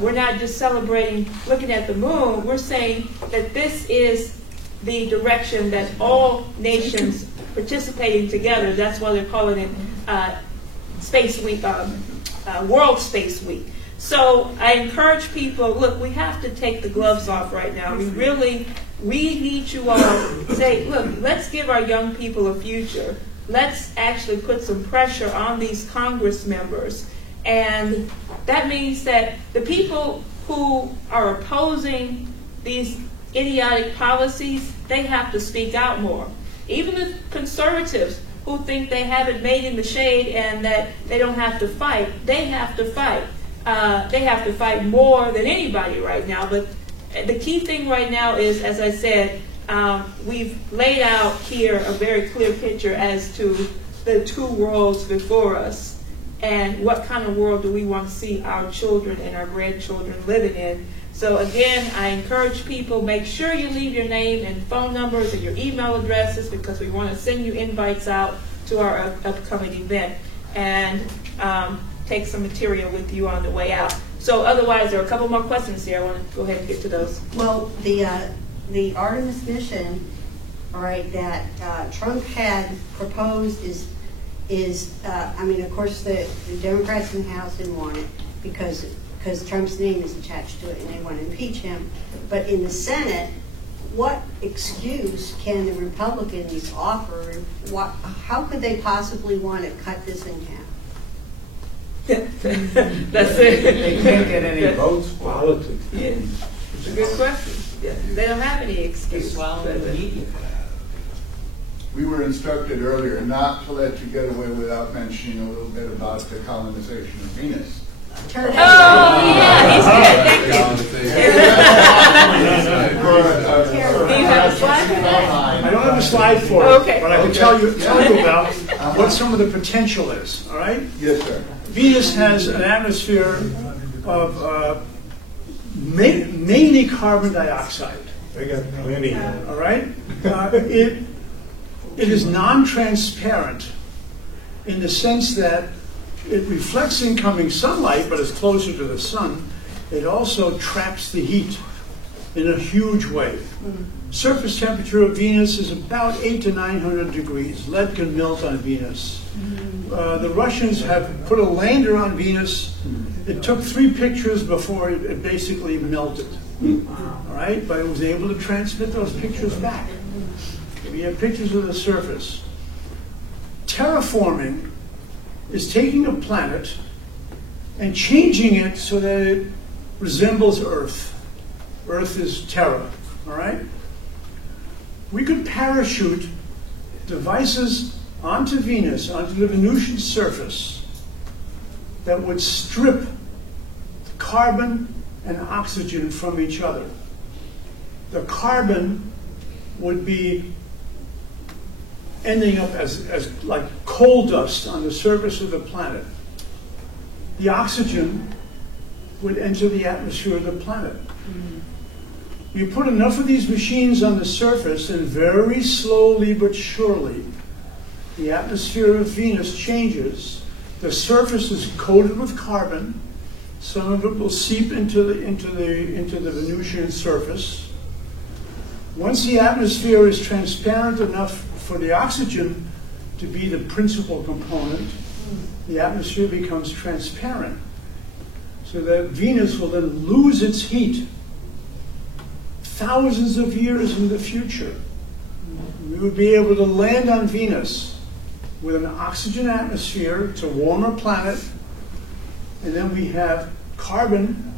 We're not just celebrating looking at the moon. We're saying that this is the direction that all nations participating together, that's why they're calling it Space Week, World Space Week. So I encourage people, look, we have to take the gloves off right now. We need you all to say, look, let's give our young people a future. Let's actually put some pressure on these Congress members. And that means that the people who are opposing these idiotic policies, they have to speak out more. Even the conservatives who think they have it made in the shade and that they don't have to fight, they have to fight. They have to fight more than anybody right now. But the key thing right now is, as I said, we've laid out here a very clear picture as to the two worlds before us and what kind of world do we want to see our children and our grandchildren living in. So again, I encourage people, make sure you leave your name and phone numbers and your email addresses because we want to send you invites out to our upcoming event and take some material with you on the way out. So otherwise, there are a couple more questions here. I want to go ahead and get to those. Well, the Artemis mission, all right, that Trump had proposed is I mean, of course, the Democrats in the House didn't want it because Trump's name is attached to it and they want to impeach him. But in the Senate, what excuse can the Republicans offer? How could they possibly want to cut this in half? That's it. They can't get any votes for Politics. Yeah. It's a good question. Yeah. They don't have any excuse. We were instructed earlier not to let you get away without mentioning a little bit about the colonization of Venus. Oh, yeah, he's good. Thank you. Do you have a slide for that? don't have a slide for it, Okay. but I can tell you about what some of the potential is, all right? Yes, sir. Venus has an atmosphere of mainly carbon dioxide. They got plenty. All right? It is non-transparent in the sense that it reflects incoming sunlight, but is closer to the sun. It also traps the heat in a huge way. Surface temperature of Venus is about 800 to 900 degrees. Lead can melt on Venus. The Russians have put a lander on Venus. It took 3 pictures before it basically melted. All right, but it was able to transmit those pictures back. We have pictures of the surface. Terraforming is taking a planet and changing it so that it resembles Earth. Earth is Terra, all right? We could parachute devices onto Venus, onto the Venusian surface, that would strip carbon and oxygen from each other. The carbon would be ending up as like coal dust on the surface of the planet. The oxygen would enter the atmosphere of the planet. You put enough of these machines on the surface, and very slowly but surely, the atmosphere of Venus changes. The surface is coated with carbon. Some of it will seep into the Venusian surface. Once the atmosphere is transparent enough for the oxygen to be the principal component, the atmosphere becomes transparent, so that Venus will then lose its heat thousands of years in the future. We would be able to land on Venus with an oxygen atmosphere. It's a warmer planet. And then we have carbon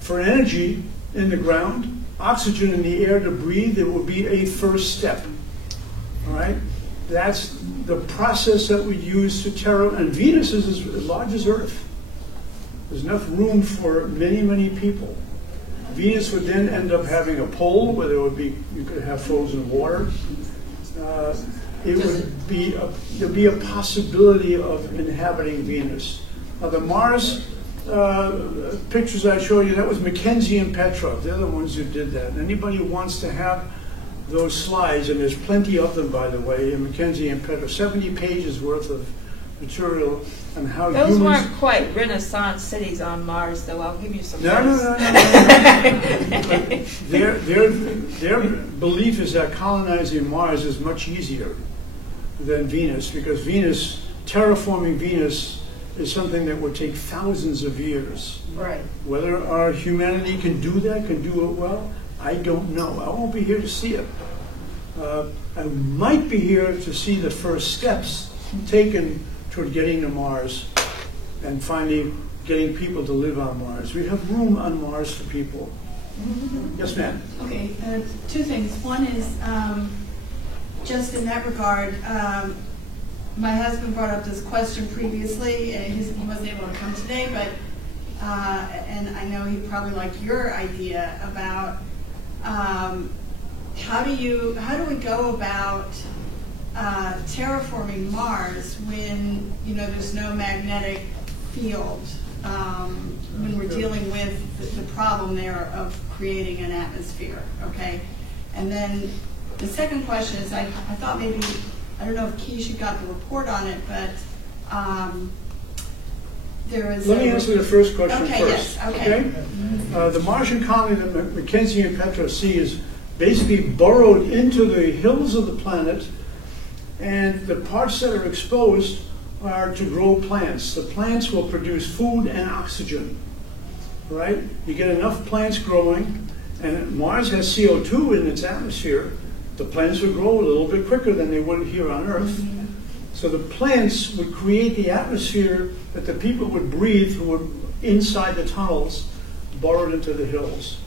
for energy in the ground, oxygen in the air to breathe. It will be a first step. All right? That's the process that we use to terra. And Venus is as large as Earth. There's enough room for many, many people. Venus would then end up having a pole where you could have frozen water. There'd be a possibility of inhabiting Venus. Now the Mars pictures I showed you, that was Mackenzie and Petrov. They're the ones who did that. And anybody who wants to have those slides, and there's plenty of them, by the way, in Mackenzie and Petrov, 70 pages worth of material on how Those humans... weren't quite Renaissance cities on Mars, though. I'll give you some. No. Their belief is that colonizing Mars is much easier than Venus, because terraforming Venus is something that would take thousands of years. Right. Whether our humanity can do that, can do it well, I don't know. I won't be here to see it. I might be here to see the first steps taken toward getting to Mars and finally getting people to live on Mars. We have room on Mars for people. Yes, ma'am. Okay, 2 things. One is, just in that regard, my husband brought up this question previously, and he wasn't able to come today, but and I know he probably liked your idea about how do we go about terraforming Mars when there's no magnetic field, when we're dealing with the problem there of creating an atmosphere, okay? And then the second question is, I thought maybe, I don't know if Keisha got the report on it, but there is... Let me answer the first question first. Yes, okay. The Martian colony that Mackenzie and Petrov see is basically burrowed into the hills of the planet, and the parts that are exposed are to grow plants. The plants will produce food and oxygen, right? You get enough plants growing, and Mars has CO2 in its atmosphere. The plants would grow a little bit quicker than they would here on Earth. So the plants would create the atmosphere that the people would breathe who were inside the tunnels, burrowed into the hills.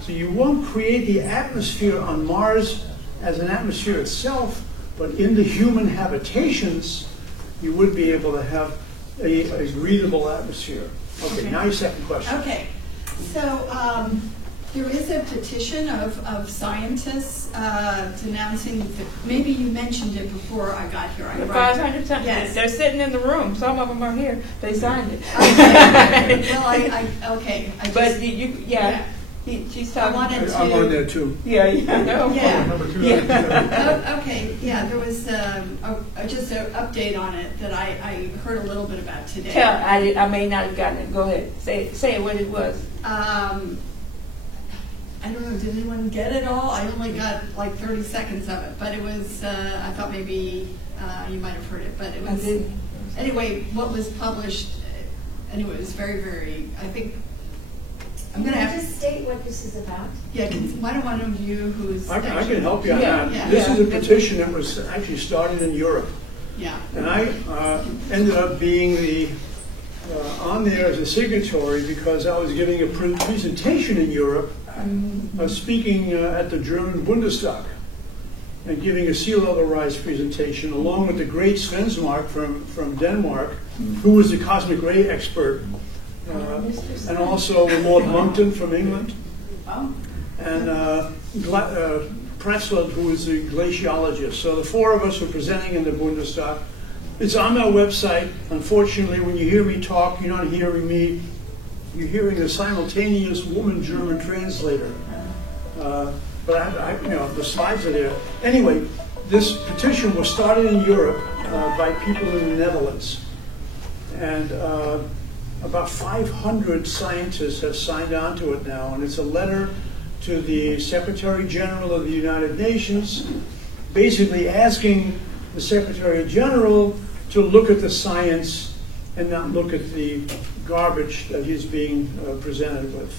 So you won't create the atmosphere on Mars as an atmosphere itself, but in the human habitations, you would be able to have a breathable atmosphere. Okay, now your second question. Okay, so There is a petition of scientists denouncing, maybe you mentioned it before I got here. The 500 times. Yes. They're sitting in the room. Some of them are here. They signed it. Okay. Well, okay. But yeah. She's talking. I'm on there too. Yeah, I know. Yeah. Number 2. Okay, yeah, there was just an update on it that I heard a little bit about today. I may not have gotten it. Go ahead. Say what it was. I don't know, did anyone get it all? I only got like 30 seconds of it, but it was, I thought maybe you might have heard it, but it was, anyway, what was published, anyway, it was very, very, I think, I'm going to have to just state what this is about. Yeah, why don't one of you who's... I can help you on that. This is a petition that was actually started in Europe. Yeah. And I ended up being on there as a signatory because I was giving a presentation in Europe. I was speaking at the German Bundestag and giving a sea level rise presentation along with the great Svensmark from Denmark, who was the cosmic ray expert, and also Lord Monkton from England, and Pressland, who is a glaciologist. So the 4 of us were presenting in the Bundestag. It's on our website. Unfortunately, when you hear me talk, you're not hearing me. You're hearing a simultaneous woman German translator. But the slides are there. Anyway, this petition was started in Europe by people in the Netherlands. And about 500 scientists have signed on to it now. And it's a letter to the Secretary General of the United Nations, basically asking the Secretary General to look at the science and not look at the garbage that he's being presented with.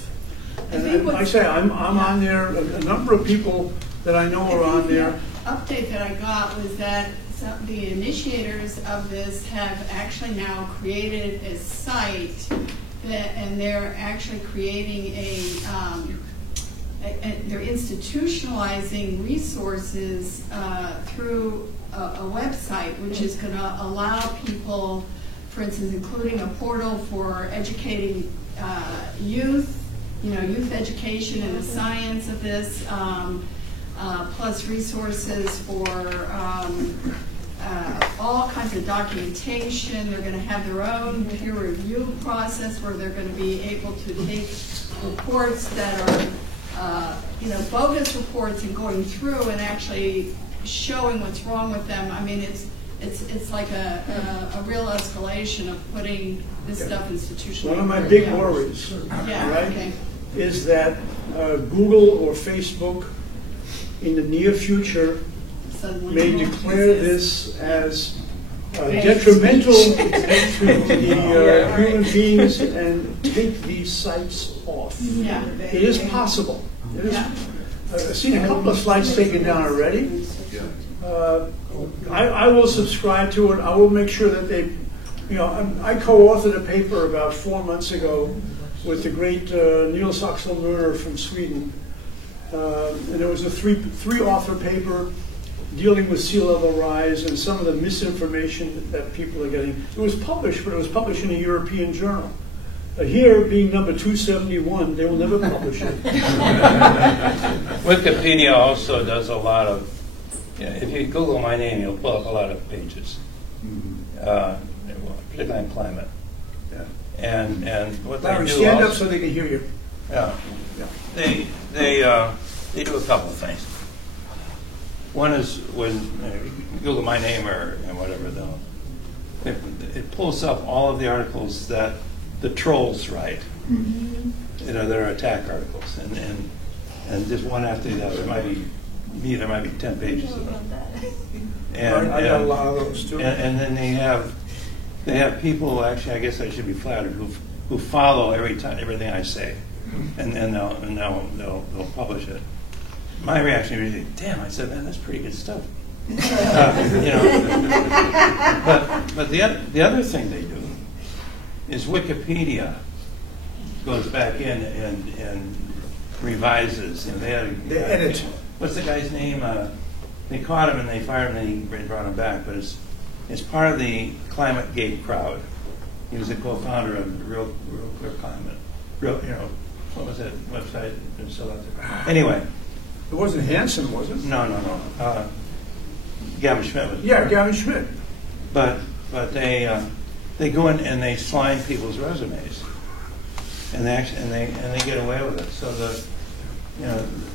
And like I say, I'm on there. A number of people that I know are on there. The update that I got was that the initiators of this have actually now created a site and they're actually creating they're institutionalizing resources through a website, which is going to allow people, for instance, including a portal for educating youth, youth education in the science of this, plus resources for all kinds of documentation. They're going to have their own peer review process where they're going to be able to take reports that are, bogus reports and going through and actually showing what's wrong with them. I mean, it's like a real escalation of putting this stuff institutionally. One of my big worries, is that Google or Facebook in the near future may declare this as detrimental to the human beings and take these sites off. Yeah. It is possible. I've seen a couple of slides taken down already. I will subscribe to it. I will make sure that they, I co-authored a paper about 4 months ago with the great Niels Axel-Muller from Sweden. And it was a three-author paper dealing with sea level rise and some of the misinformation that people are getting. It was published, but it was published in a European journal. Here, being number 271, they will never publish it. Wikipedia also does a lot of, if you Google my name, you'll pull up a lot of pages, particularly on climate. And what they do stand also, up so they can hear you. They do a couple of things. One is when you Google my name or whatever, it pulls up all of the articles that the trolls write. There are attack articles, and just one after the other. There might be 10 pages of them. And I got a lot of those too. And then they have people. Actually, I guess I should be flattered who follow everything I say, and they'll publish it. My reaction is, damn! I said, man, that's pretty good stuff. But the other thing they do is Wikipedia goes back in and revises. They edit. What's the guy's name? They caught him and they fired him and they brought him back. But it's part of the Climate Gate crowd. He was a co-founder of Real Clear Climate. what was that website? It's still out there. Anyway. It wasn't Hanson, was it? No. Gavin Schmidt was. Yeah, Gavin Schmidt. But they go in and they slime people's resumes, and they get away with it. So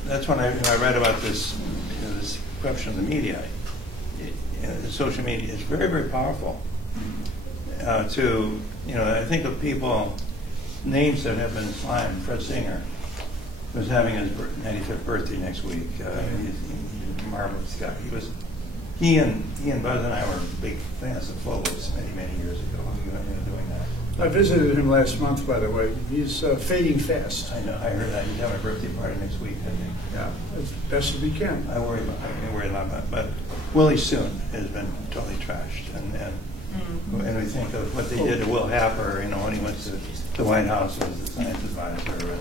that's when I read about this this corruption of the media. Social media is very, very powerful. I think of people, names that have been slimed. Fred Singer was having his 95th birthday next week. He's a marvelous guy. He and Buzz and I were big fans of Phobos many years ago. We went into doing that. I visited him last month, by the way. He's fading fast. I know. I heard that he's having a birthday party next week. I think. Yeah, as best as we can. I worry a lot about it. But Willie Soon has been totally trashed, and we think of what they did to Will Happer. When he went to the White House as the science advisor,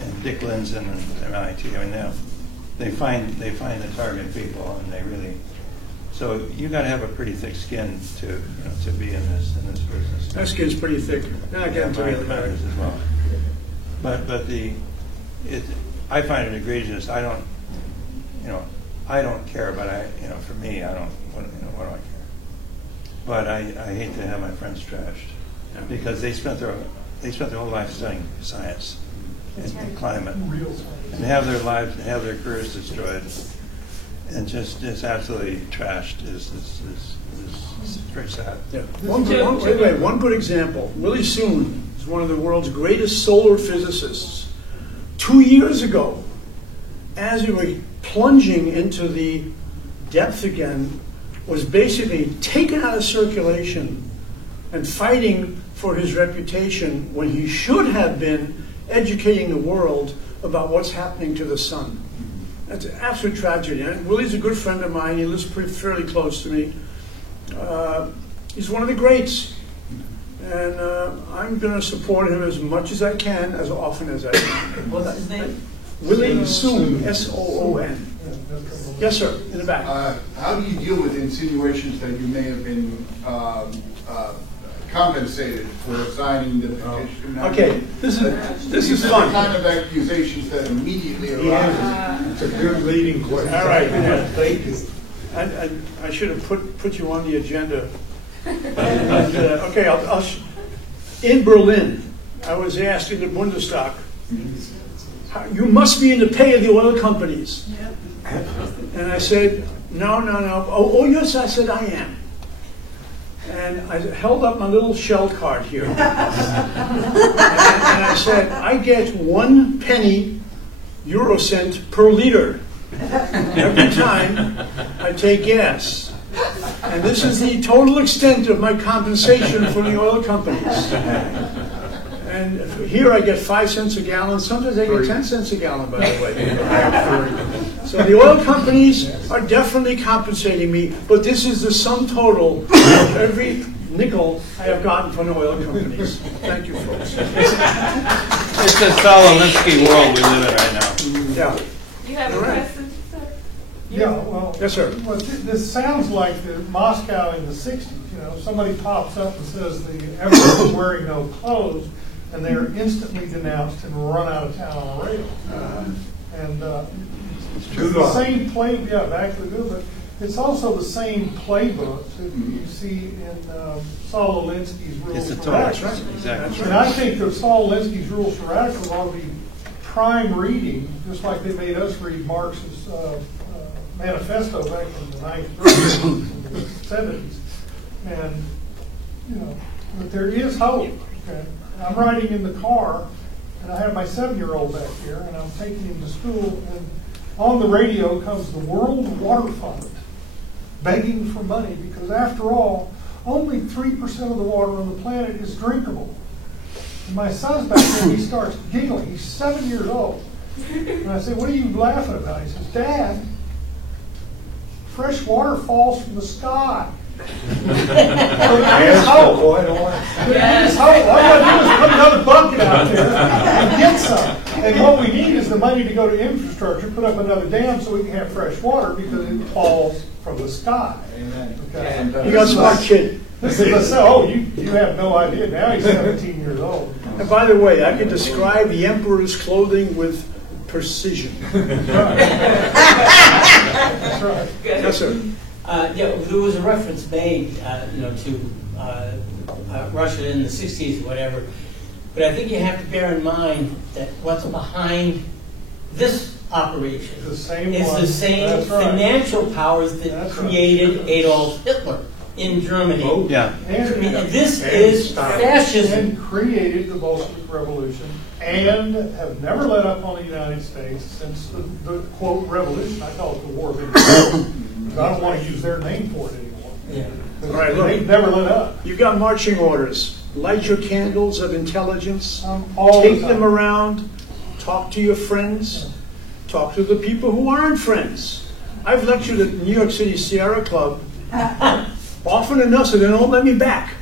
and Dick Lindzen and MIT. They find the target people, and they really. So you got to have a pretty thick skin to be in this business. That skin's pretty thick. Then I get into it as well. But I find it egregious. I don't care. But for me, I don't. What do I care? But I hate to have my friends trashed because they spent their whole life studying science and climate, and have their lives, have their careers destroyed, and just absolutely trashed is very sad. Yeah. One good example. Willie Soon is one of the world's greatest solar physicists. 2 years ago, as we were plunging into the depth again, was basically taken out of circulation and fighting for his reputation when he should have been educating the world about what's happening to the sun. That's an absolute tragedy. And Willie's a good friend of mine. He lives fairly close to me. He's one of the greats. And I'm going to support him as much as I can, as often as I can. What's his name? Willie Soon, S-O-O-N. Yes, sir, in the back. How do you deal with insinuations that you may have been compensated for signing the petition? Okay, this is fun. The kind of accusations that immediately arise. It's a good leading question. All right, thank you. I should have put you on the agenda. Okay, in Berlin, I was asked in the Bundestag, you must be in the pay of the oil companies. And I said, no. Oh, yes, I said, I am. And I held up my little shell card here. and I said, I get 1 penny eurocent per liter every time I take gas. And this is the total extent of my compensation from the oil companies. And here I get 5 cents a gallon. Sometimes I get 10 cents a gallon, by the way. So the oil companies are definitely compensating me, but this is the sum total of every nickel I have gotten from the oil companies. Thank you, folks. It's a Saul-Alinsky world we live in right now. Yeah. You have a question, sir? Yeah, well, yes, sir. Well, this sounds like the Moscow in the 60s. Somebody pops up and says everyone is wearing no clothes, and they are instantly denounced and run out of town on a rail. It's the same play, back to the good, but it's also the same playbook that you see in Saul Alinsky's Rules for Radicals. Exactly. And I think that Saul Alinsky's Rules for Radicals ought to be prime reading, just like they made us read Marx's manifesto back in the 70s. And, but there is hope. Okay? I'm riding in the car, and I have my 7-year-old back here, and I'm taking him to school, and on the radio comes the World Water Fund begging for money because, after all, only 3% of the water on the planet is drinkable. And my son's back there, and he starts giggling. He's 7 years old. And I say, what are you laughing about? He says, Dad, fresh water falls from the sky. There's hope. There's hope. All you got to do is put another bucket out there and get some. And what we need is the money to go to infrastructure, put up another dam so we can have fresh water because it falls from the sky. Amen. Okay. You got a smart kid. This is a cell. Oh, you have no idea. Now he's 17 years old. And by the way, I can describe the emperor's clothing with precision. That's right. Yes, sir. Yeah, there was a reference made, to Russia in the 60s or whatever. But I think you have to bear in mind that what's behind this operation The same is one. the same That's right. financial powers that That's right. created Adolf Hitler in Germany. Yeah. And this is fascism. And created the Bolshevik Revolution and have never let up on the United States since the quote revolution. I call it the War of Independence. I don't want to use their name for it anymore. Yeah. All right, look. They've never let up. You got marching orders. Light your candles of intelligence. All the Take time. them around. Talk to your friends. Talk to the people who aren't friends. I've lectured at New York City Sierra Club often enough so they don't let me back.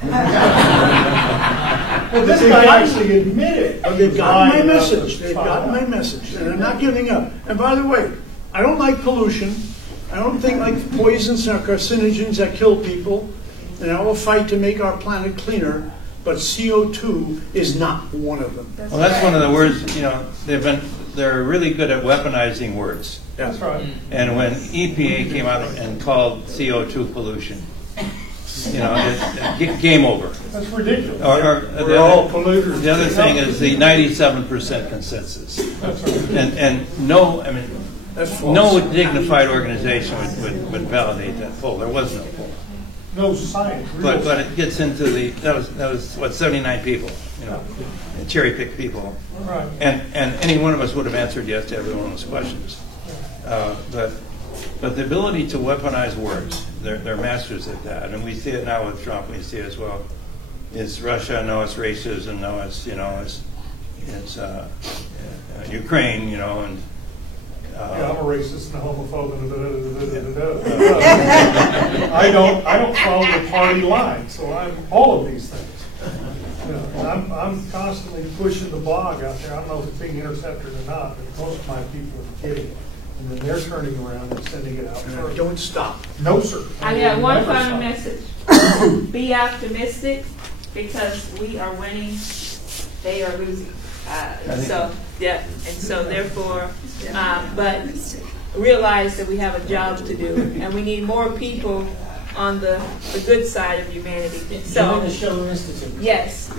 But this guy actually admitted. But they've gotten my lying about message. the They've gotten my spot. message. And they're not giving up. And by the way, I don't like pollution. I don't think like poisons and carcinogens that kill people. And I will fight to make our planet cleaner. But CO2 is not one of them. Well, that's one of the words, they're really good at weaponizing words. That's right. And when EPA came out and called CO2 pollution, game over. That's ridiculous. We're all polluters. The other thing is the 97% consensus. That's right. And no, That's false. no dignified organization would validate that poll. There was no poll. No science. But it gets into that was what, 79 people, cherry picked people. Right. And any one of us would have answered yes to every one of those questions. But the ability to weaponize words, they're masters at that. And we see it now with Trump. We see it as well. It's Russia, no, it's racism, no, it's Ukraine, and Yeah, I'm a racist and a homophobe and I don't follow the party line, so I'm all of these things. I'm constantly pushing the blog out there. I don't know if it's being intercepted or not, but most of my people are getting it. And then they're turning around and sending it out further. Don't stop. No, sir. I got one Never final stop. message. Be optimistic because we are winning, they are losing. Therefore, but realize that we have a job to do, and we need more people on the good side of humanity. Join the Schiller Institute. Yes,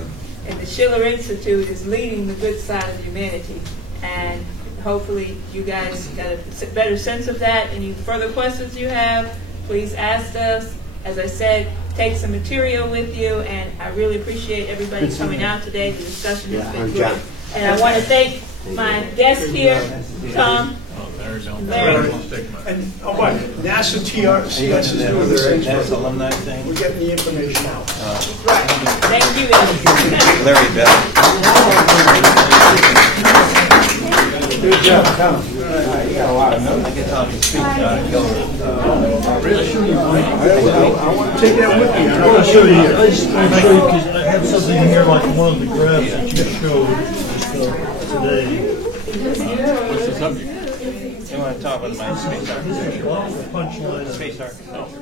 and the Schiller Institute is leading the good side of humanity, and hopefully you guys got a better sense of that. Any further questions you have, please ask us. As I said, take some material with you, and I really appreciate everybody coming out today. The discussion has been good. And I want to thank my guest here, Tom, Larry. And what? NASA TRCS is doing the same NASA alumni thing. We're getting the information out. Right. Thank you, guys. Larry Bell. Good job, Tom. You got a lot of notes. I can tell you speak I want to take that with me. I'm going to show you. I just want to show you because I have something in here like one of the graphs that you showed today. What's the subject? You want to talk about my space architecture? Punchline. Space architecture.